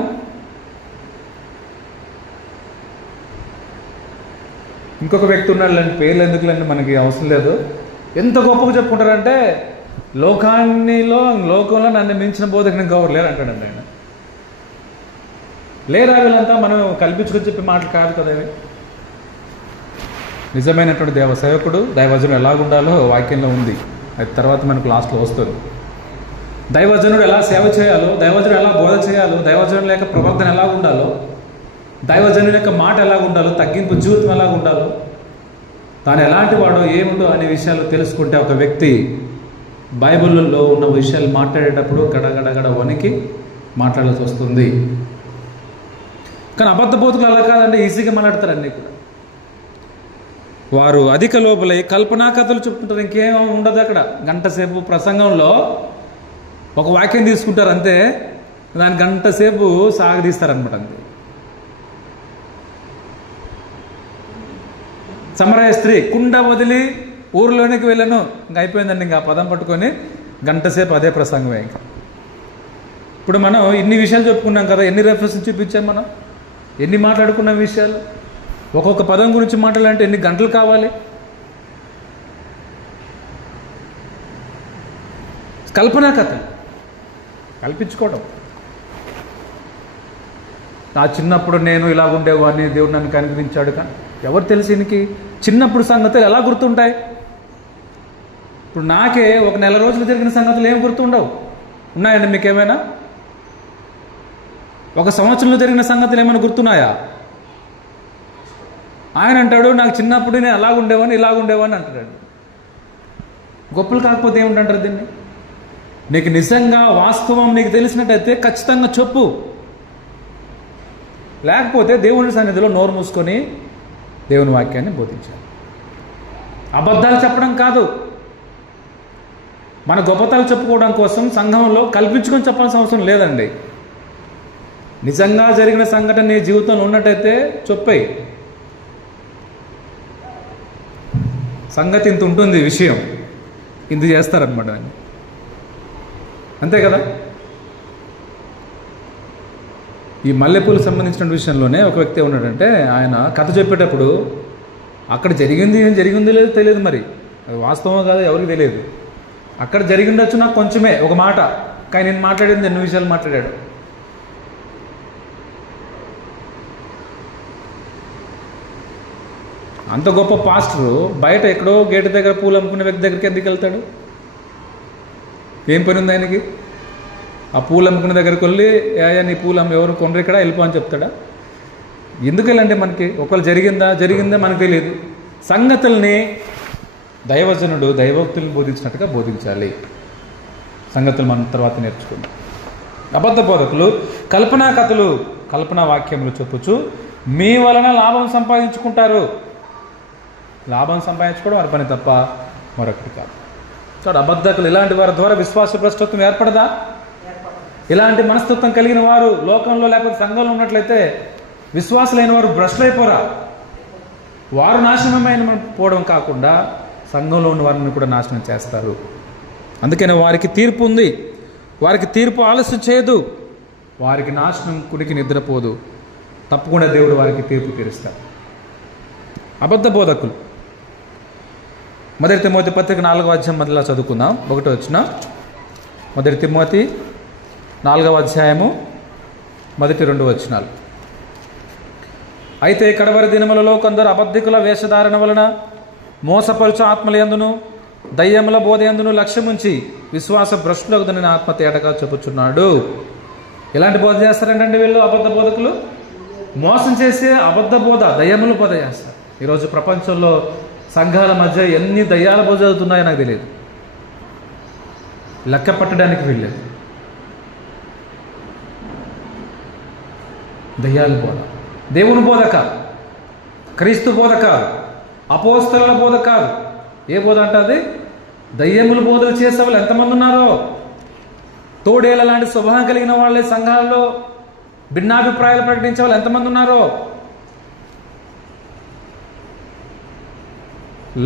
ఇంకొక వ్యక్తి ఉన్నాడులేండి, పేర్లు ఎందుకులేండి, మనకి అవసరం లేదు. ఎంత గొప్పగా చెప్పుకుంటారంటే లోకంలో నన్ను మించిన బోధకుని గౌరవ లేరు అంటాడండి ఆయన. లేరా వీళ్ళంతా మనం కల్పించుకొని చెప్పే మాటలు కాదు కదా ఇవి. నిజమైనటువంటి దేవ సేవకుడు దైవజనుడు ఎలాగుండాలో వాక్యంలో ఉంది. అది తర్వాత మనకు లాస్ట్లో వస్తుంది. దైవజనుడు ఎలా సేవ చేయాలో, దైవజనుడు ఎలా బోధ చేయాలో, దైవజనుడు యొక్క ప్రవర్తన ఎలా ఉండాలో, దైవజనుడి యొక్క మాట ఎలా ఉండాలో, తగ్గింపు జీవితం ఎలా ఉండాలో, తాను ఎలాంటి వాడో ఏముండో అనే విషయాలు తెలుసుకుంటే ఒక వ్యక్తి బైబిల్లో ఉన్న విషయాలు మాట్లాడేటప్పుడు గడగడగడ వణికి మాట్లాడాల్సి వస్తుంది. కానీ అబద్ధ బోధకులు అలా కాదండి, ఈజీగా మాట్లాడతారండి. కూడా వారు అధిక లోపలై కల్పనా కథలు చెప్తుంటారు, ఇంకేం ఉండదు. అక్కడ గంట సేపు ప్రసంగంలో ఒక వాక్యం తీసుకుంటారు అంతే, దాని గంట సేపు సాగదీస్తారనమాట. అంతే. సమరయ స్త్రీ కుండ వదిలి ఊరిలోనికి వెళ్ళను, ఇంక అయిపోయిందండి. ఇంకా పదం పట్టుకొని గంట సేపు అదే ప్రసంగమే. ఇంకా ఇప్పుడు మనం ఇన్ని విషయాలు చెప్పుకున్నాం కదా, ఎన్ని రెఫరెన్స్ చూపించాం మనం, ఎన్ని మాట్లాడుకున్న విషయాలు. ఒక్కొక్క పదం గురించి మాట్లాడాలంటే ఎన్ని గంటలు కావాలి. కల్పనా కథ కల్పించుకోవడం. నా చిన్నప్పుడు నేను ఇలా ఉండేవాడిని, దేవుడు నన్ను కనికరించాడు. కానీ ఎవరు తెలుసు ఈయనకి చిన్నప్పుడు సంగతులు ఎలా గుర్తుంటాయి? ఇప్పుడు నాకే ఒక నెల రోజులు జరిగిన సంగతులు ఏం గుర్తుండవు. ఉన్నాయండి మీకేమైనా? ఒక సంవత్సరంలో జరిగిన సంగతులు ఏమైనా గుర్తున్నాయా? ఆయన అంటాడు నాకు చిన్నప్పుడు నేను అలాగుండేవాడిని ఇలాగుండేవాడిని అంటాడు. గొప్పలు కాకపోతే ఏమిటంటారు దీన్ని? నీకు నిజంగా వాస్తవం నీకు తెలిసినట్టయితే ఖచ్చితంగా చెప్పు. లేకపోతే దేవుని సన్నిధిలో నోరు మూసుకొని దేవుని వాక్యాన్ని బోధించాలి. అబద్ధాలు చెప్పడం కాదు. మన గొప్పతలు చెప్పుకోవడం కోసం సంఘంలో కల్పించుకొని చెప్పాల్సిన అవసరం లేదండి. నిజంగా జరిగిన సంఘటన నీ జీవితంలో ఉన్నట్టయితే చెప్పేయి. సంగతి ఇంత ఉంటుంది, విషయం ఇంత చేస్తారనమాట. అంతే కదా. ఈ మల్లెపూలు సంబంధించిన విషయంలోనే ఒక వ్యక్తి ఉన్నాడంటే, ఆయన కథ చెప్పేటప్పుడు అక్కడ జరిగింది ఏం జరిగిందో లేదో తెలియదు, మరి అది వాస్తవం కాదు ఎవరికి తెలియదు. అక్కడ జరిగిండొచ్చు నాకు కొంచెమే ఒక మాట, కానీ నేను మాట్లాడింది ఎన్ని విషయాలు మాట్లాడాడు. అంత గొప్ప పాస్టరు బయట ఎక్కడో గేటు దగ్గర పూలు అమ్ముకునే వ్యక్తి దగ్గరికి ఎందుకు వెళ్తాడు? ఏం పని ఉంది ఆయనకి? ఆ పూలు అమ్ముకునే దగ్గరికి వెళ్ళి ఏయా నీ పూలు ఎవరు కొనరు ఇక్కడ వెళ్ళిపో అని చెప్తాడా? ఎందుకు వెళ్ళండి? మనకి ఒకవేళ జరిగిందా మనకు తెలియదు. సంగతుల్ని దైవజనుడు దైవోక్తులను బోధించినట్టుగా బోధించాలి. సంగతులు మనం తర్వాత నేర్చుకుందాం. అబద్ధ బోధకులు కల్పనా కథలు, కల్పనా వాక్యములు చెప్పుచు మీ వలన లాభం సంపాదించుకుంటారు. లాభం సంపాదించుకోవడం వారి పని తప్ప మరొకటి కాదు. కాబట్టి అబద్ధకులు ఇలాంటి వారి ద్వారా విశ్వాస భ్రష్టత్వం ఏర్పడదా? ఇలాంటి మనస్తత్వం కలిగిన వారు లోకంలో లేకపోతే సంఘంలో ఉన్నట్లయితే విశ్వాసులైన వారు భ్రష్టులైపోరా? వారు నాశనమైన పోవడం కాకుండా సంఘంలో ఉన్న వారిని కూడా నాశనం చేస్తారు. అందుకని వారికి తీర్పు ఉంది. వారికి తీర్పు ఆలస్యం చేయదు. వారికి నాశనం కునికి నిద్రపోదు. తప్పకుండా దేవుడు వారికి తీర్పు తీరుస్తాడు. అబద్ధ బోధకులు. 1 తిమోతి పత్రిక 4వ అధ్యాయం మధ్యలో చదువుకుందాం. 1వ వచనం. 1 తిమోతి 4వ అధ్యాయము 1-2 వచనాలు. అయితే కడవరి దినములలో కొందరు అబద్ధికుల వేషధారణ వలన మోసపరుచు ఆత్మలయందును దయ్యముల బోధయందును లక్ష్యముంచి విశ్వాస భ్రష్టులగుదనని ఆత్మ తేటగా చెప్పుచున్నాడు. ఎలాంటి బోధ చేస్తారంటే వీళ్ళు అబద్ధ బోధకులు? మోసం చేసే అబద్ధ బోధ, దయ్యముల బోధ చేస్తారు. ఈరోజు ప్రపంచంలో సంఘాల మధ్య ఎన్ని దయ్యాల బోధ జరుగుతున్నాయో నాకు తెలియదు, లెక్క పట్టడానికి వీళ్ళేది. దయ్యాల బోధ, దేవుని బోధ కాదు, క్రీస్తు బోధ కాదు, అపోస్తలుల బోధ కాదు. ఏ బోధ అంటే అది? దయ్యముల బోధలు చేసే వాళ్ళు ఎంతమంది ఉన్నారో, తోడేళ్ళ లాంటి స్వభావం కలిగిన వాళ్ళే సంఘాల్లో భిన్నాభిప్రాయాలు ప్రకటించే వాళ్ళు ఎంతమంది ఉన్నారో,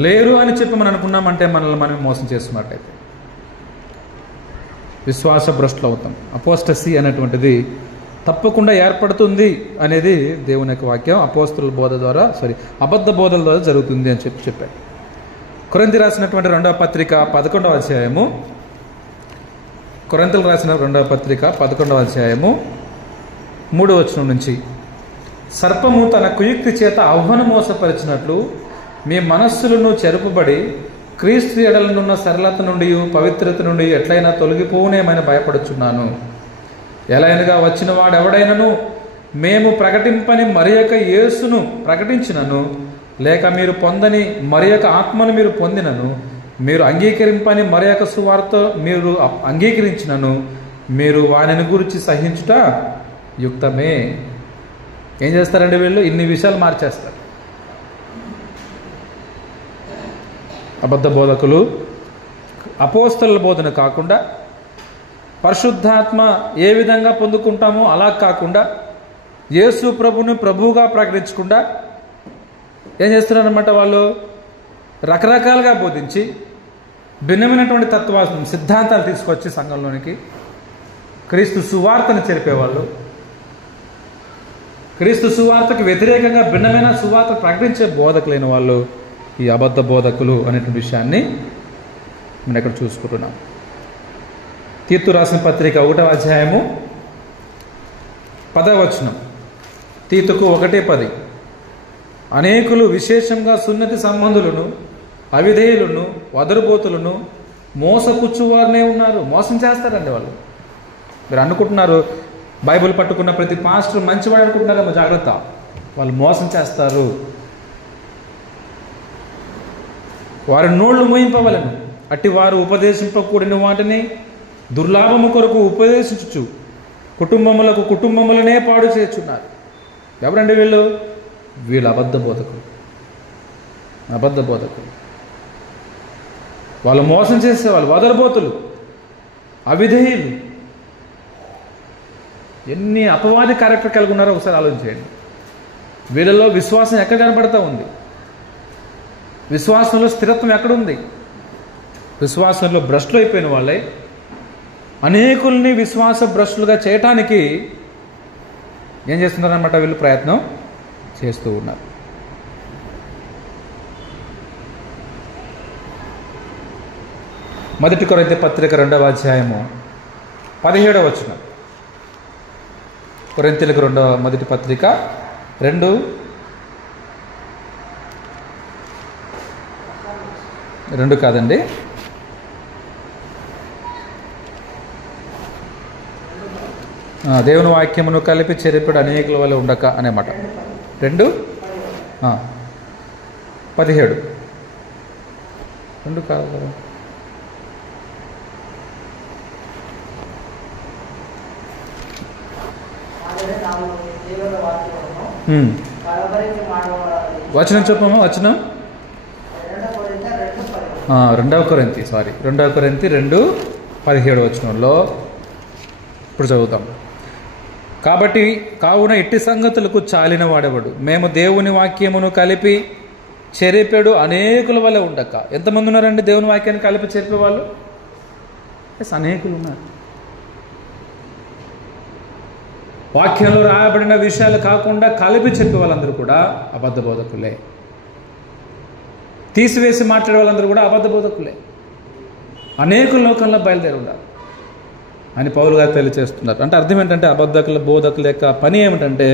లేరు అని చెప్పి మనం అనుకున్నామంటే మనల్ని మనం మోసం చేస్తున్నట్టయితే విశ్వాస భ్రష్టులు అవుతాం. అపోస్టసీ అనేటువంటిది తప్పకుండా ఏర్పడుతుంది అనేది దేవుని యొక్క వాక్యం అపోస్తలుల బోధ ద్వారా అబద్ధ బోధల ద్వారా జరుగుతుంది అని చెప్పాడు. కొరింథీ రాసినటువంటి 2వ పత్రిక 11వ అధ్యాయము, కొరింథీయులు రాసిన 2వ పత్రిక 11వ అధ్యాయము 3వ వచనం నుంచి, సర్పము తన కుయుక్తి చేత అవ్వను మోసపరిచినట్లు మీ మనస్సులను చెరుపుబడి క్రీస్తు ఎడలనున్న సరళత నుండి పవిత్రత నుండి ఎట్లయినా తొలగిపోనేమని భయపడుచున్నాను. ఎలైనగా వచ్చిన వాడెవడైనను మేము ప్రకటింపని మరి యొక్క యేసును ప్రకటించినను, లేక మీరు పొందని మరి యొక్క ఆత్మను మీరు పొందినను, మీరు అంగీకరింపని మరి యొక్క సువార్త మీరు అంగీకరించినను, మీరు వానిని గురించి సహించుట యుక్తమే. ఏం చేస్తారండి వీళ్ళు? ఇన్ని విషయాలు మార్చేస్తారు. అబద్ధ బోధకులు అపోస్తలుల బోధన కాకుండా, పరిశుద్ధాత్మ ఏ విధంగా పొందుకుంటామో అలా కాకుండా, యేసు ప్రభుని ప్రభువుగా ప్రకటించకుండా ఏం చేస్తున్నారన్నమాట? వాళ్ళు రకరకాలుగా బోధించి భిన్నమైనటువంటి సిద్ధాంతాలు తీసుకొచ్చి సంఘంలోనికి క్రీస్తు సువార్తను చెరిపేవాళ్ళు, క్రీస్తు సువార్తకు వ్యతిరేకంగా భిన్నమైన సువార్త ప్రకటించే బోధకులైన వాళ్ళు ఈ అబద్ధ బోధకులు అనేటువంటి విషయాన్ని మనం ఇక్కడ చూసుకుంటున్నాం. తీతు రాసిన పత్రిక 1వ అధ్యాయము 10వ వచనం, తీతుకు 1:10, అనేకులు విశేషంగా సున్నతి సంబంధులను అవిధేయులను వదరుబోతులను మోసపుచ్చువారనే ఉన్నారు. మోసం చేస్తారండి వాళ్ళు. మీరు అనుకుంటున్నారు బైబిల్ పట్టుకున్న ప్రతి పాస్టర్ మంచివాడు అనుకుంటున్నారేమో, జాగ్రత్త. వాళ్ళు మోసం చేస్తారు. వారి నోళ్లు మోయింపవలను, అట్టి వారు ఉపదేశింపకూడిన వాటిని దుర్లాభము కొరకు ఉపదేశించుచు కుటుంబములనే పాడు చేస్తున్నారు. ఎవరండి వీళ్ళు? వీళ్ళు అబద్ధ బోధకులు. అబద్ధ బోధకులు వాళ్ళు మోసం చేసేవాళ్ళు, వదలబోతులు, అవిధేయులు. ఎన్ని అపవాది క్యారెక్టర్ కలిగి ఉన్నారో ఒకసారి ఆలోచించండి. వీళ్ళలో విశ్వాసం ఎక్కడ కనబడతా ఉంది? విశ్వాసంలో స్థిరత్వం ఎక్కడుంది? విశ్వాసంలో భ్రష్టులు అయిపోయిన వాళ్ళే అనేకుల్ని విశ్వాస భ్రష్టులుగా చేయటానికి ఏం చేస్తున్నారన్నమాట? వీళ్ళు ప్రయత్నం చేస్తూ ఉన్నారు. మొదటి కొరింథీ పత్రిక 2వ అధ్యాయము 17వ వచనం. కొరింథీయులకు మొదటి పత్రిక 2 కాదండి, దేవుని వాక్యమును కలిపి చెరిపెడు అనేకుల వల్ల ఉండక అనే మాట. 2:17 2 కాదు కదా, వచనం చెప్పమా? వచనం 2వ కొరింథీ 2:17 వచనంలో ఇప్పుడు చదువుతాం. కాబట్టి కావున ఇట్టి సంగతులకు చాలిన వాడెవడు? మేము దేవుని వాక్యమును కలిపి చెరిపెడు అనేకుల వల్ల ఉండక. ఎంతమంది ఉన్నారండి దేవుని వాక్యాన్ని కలిపి చెరిపే వాళ్ళు? అనేకులు ఉన్నారు. వాక్యంలో రాయబడిన విషయాలు కాకుండా కలిపి చెప్పే వాళ్ళందరూ కూడా అబద్ధ బోధకులే. తీసివేసి మాట్లాడే వాళ్ళందరూ కూడా అబద్ధ బోధకులే. అనేకుల లోకంలో బయలుదేరి ఉన్నారు అని పౌలు గారు తెలియజేస్తున్నారు. అంటే అర్థం ఏంటంటే అబద్ధకుల బోధకుల యొక్క పని ఏమిటంటే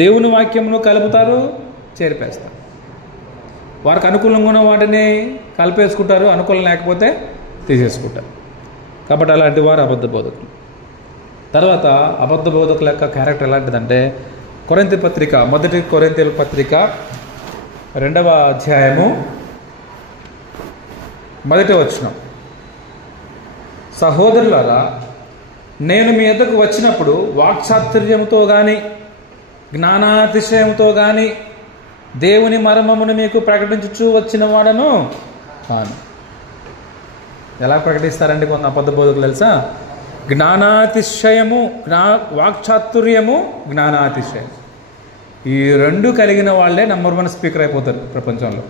దేవుని వాక్యమును కలుపుతారు, చేరిపేస్తారు. వారికి అనుకూలంగా ఉన్న వాటిని కలిపేసుకుంటారు, అనుకూలం లేకపోతే తీసేసుకుంటారు. కాబట్టి అలాంటి వారు అబద్ధ బోధకులు. తర్వాత అబద్ధ బోధకుల యొక్క క్యారెక్టర్ ఎలాంటిదంటే మొదటి కొరింథీయుల పత్రిక 2వ అధ్యాయము 1వ వచనం, సహోదరులారా, నేను మీ ఎద్దకు వచ్చినప్పుడు వాక్చాతుర్యంతో కానీ జ్ఞానాతిశయంతో కానీ దేవుని మర్మమును మీకు ప్రకటించుచూ వచ్చిన వాడను కాను. ఎలా ప్రకటిస్తారండి కొంత అబద్ధ బోధకులు తెలుసా? జ్ఞానాతిశయము, వాక్చాతుర్యము, జ్ఞానాతిశయం, ఈ రెండు కలిగిన వాళ్ళే నంబర్ 1 స్పీకర్ అయిపోతారు ప్రపంచంలో.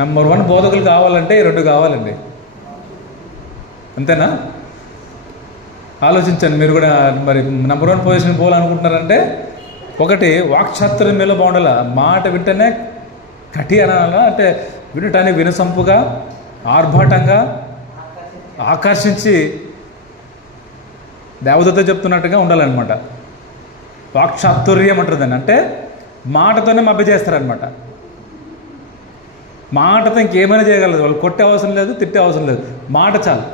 నంబర్ 1 బోధకులు కావాలంటే ఈ రెండు కావాలండి. అంతేనా? ఆలోచించండి మీరు కూడా. మరి నంబర్ 1 పొజిషన్ పోవాలనుకుంటున్నారంటే ఒకటి వాక్చాతుర్యం మీద బాగుండాల. మాట వింటేనే కటి అనాలా, అంటే వినటానికి వినసంపుగా, ఆర్భాటంగా, ఆకర్షించి దేవదత్త చెప్తున్నట్టుగా ఉండాలన్నమాట. వాక్చాతుర్యం అంటుందని, అంటే మాటతోనే మభ్య చేస్తారనమాట. మాటతో ఇంకేమైనా చేయగలరు. వాళ్ళు కొట్టే అవసరం లేదు, తిట్టే అవసరం లేదు, మాట చాలు.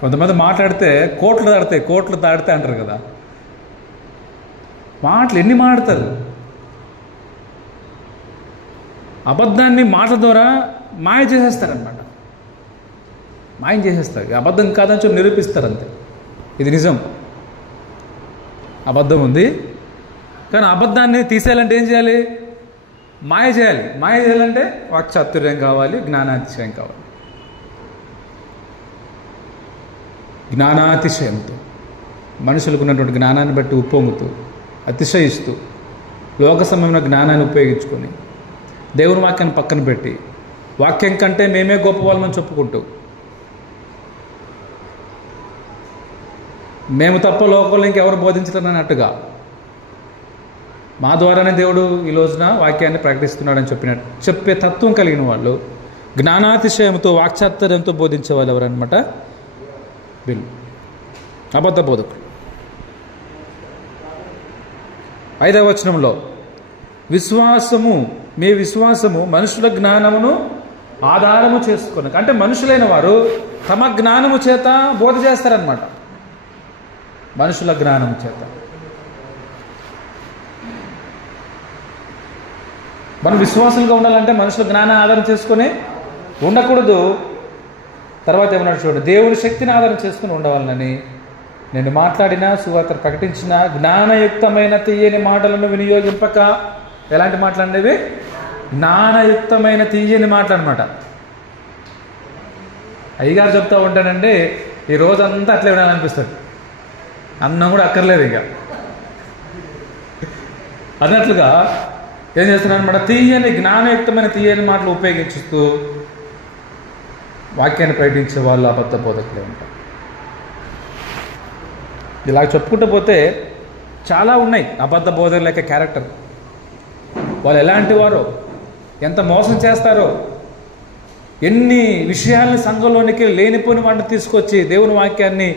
కొంతమంది మాట్లాడితే కోట్లు దాడితే అంటారు కదా. మాటలు ఎన్ని మాట్లాడతారు. అబద్ధాన్ని మాట ద్వారా మాయ చేసేస్తారనమాట. మాయం చేసేస్తారు. అబద్ధం కాదని చెప్పి నిరూపిస్తారు అంతే. ఇది నిజం, అబద్ధం ఉంది. కానీ అబద్ధాన్ని తీసేయాలంటే ఏం చేయాలి? మాయ చేయాలి. మాయ చేయాలంటే వాక్చాతుర్యం కావాలి, జ్ఞానాతిశయం కావాలి. జ్ఞానాతిశయంతో మనుషులకు ఉన్నటువంటి జ్ఞానాన్ని బట్టి ఉప్పొంగుతూ, అతిశయిస్తూ, లోక సంబంధమైన జ్ఞానాన్ని ఉపయోగించుకొని, దేవుని వాక్యాన్ని పక్కన పెట్టి, వాక్యం కంటే మేమే గొప్ప వాళ్ళమని చెప్పుకుంటూ, మేము తప్ప లోకంలో ఇంకెవరు బోధించడం అన్నట్టుగా, మా ద్వారానే దేవుడు ఈ రోజున వాక్యాన్ని ప్రకటిస్తున్నాడని చెప్పే తత్వం కలిగిన వాళ్ళు, జ్ఞానాతిశయంతో, వాక్చాతుర్యంతో బోధించే వాళ్ళు ఎవరన్నమాట? వీళ్ళు అబద్ధ బోధకులు. 5వ వచనంలో మీ విశ్వాసము మనుషుల జ్ఞానమును ఆధారము చేసుకుని, అంటే మనుషులైన వారు తమ జ్ఞానము చేత బోధ చేస్తారనమాట. మనుషుల జ్ఞానము చేత. మనం విశ్వాసులుగా ఉండాలంటే మనుషుల జ్ఞానాన్ని ఆధారం చేసుకొని ఉండకూడదు. తర్వాత ఏమన్నాడు చూడండి, దేవుడి శక్తిని ఆధారం చేసుకుని ఉండవాలని నేను మాట్లాడిన, సువార్త ప్రకటించిన జ్ఞానయుక్తమైన తీయని మాటలను వినియోగింపక. ఎలాంటి మాటలు అనేవి? జ్ఞానయుక్తమైన తీయని మాటలు అనమాట. అయ్యగారు చెప్తా ఉంటానండి, ఈ రోజంతా అట్లే వినాలనిపిస్తుంది. అన్నం కూడా అక్కర్లేదు ఇక అన్నట్లుగా ఏం చేస్తున్నాను అనమాట? జ్ఞానయుక్తమైన తీయని మాటలు ఉపయోగించుతూ వాక్యాన్ని ప్రకటించే వాళ్ళు అబద్ధ బోధకులే ఉంటారు. ఇలా చెప్పుకుంటూ పోతే చాలా ఉన్నాయి అబద్ధ బోధకుల యొక్క క్యారెక్టర్. వాళ్ళు ఎలాంటి వారో, ఎంత మోసం చేస్తారో, ఎన్ని విషయాల్ని సంఘంలోనికి లేనిపోని వాటిని తీసుకొచ్చి దేవుని వాక్యాన్ని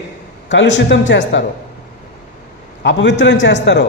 కలుషితం చేస్తారో, అపవిత్రం చేస్తారో,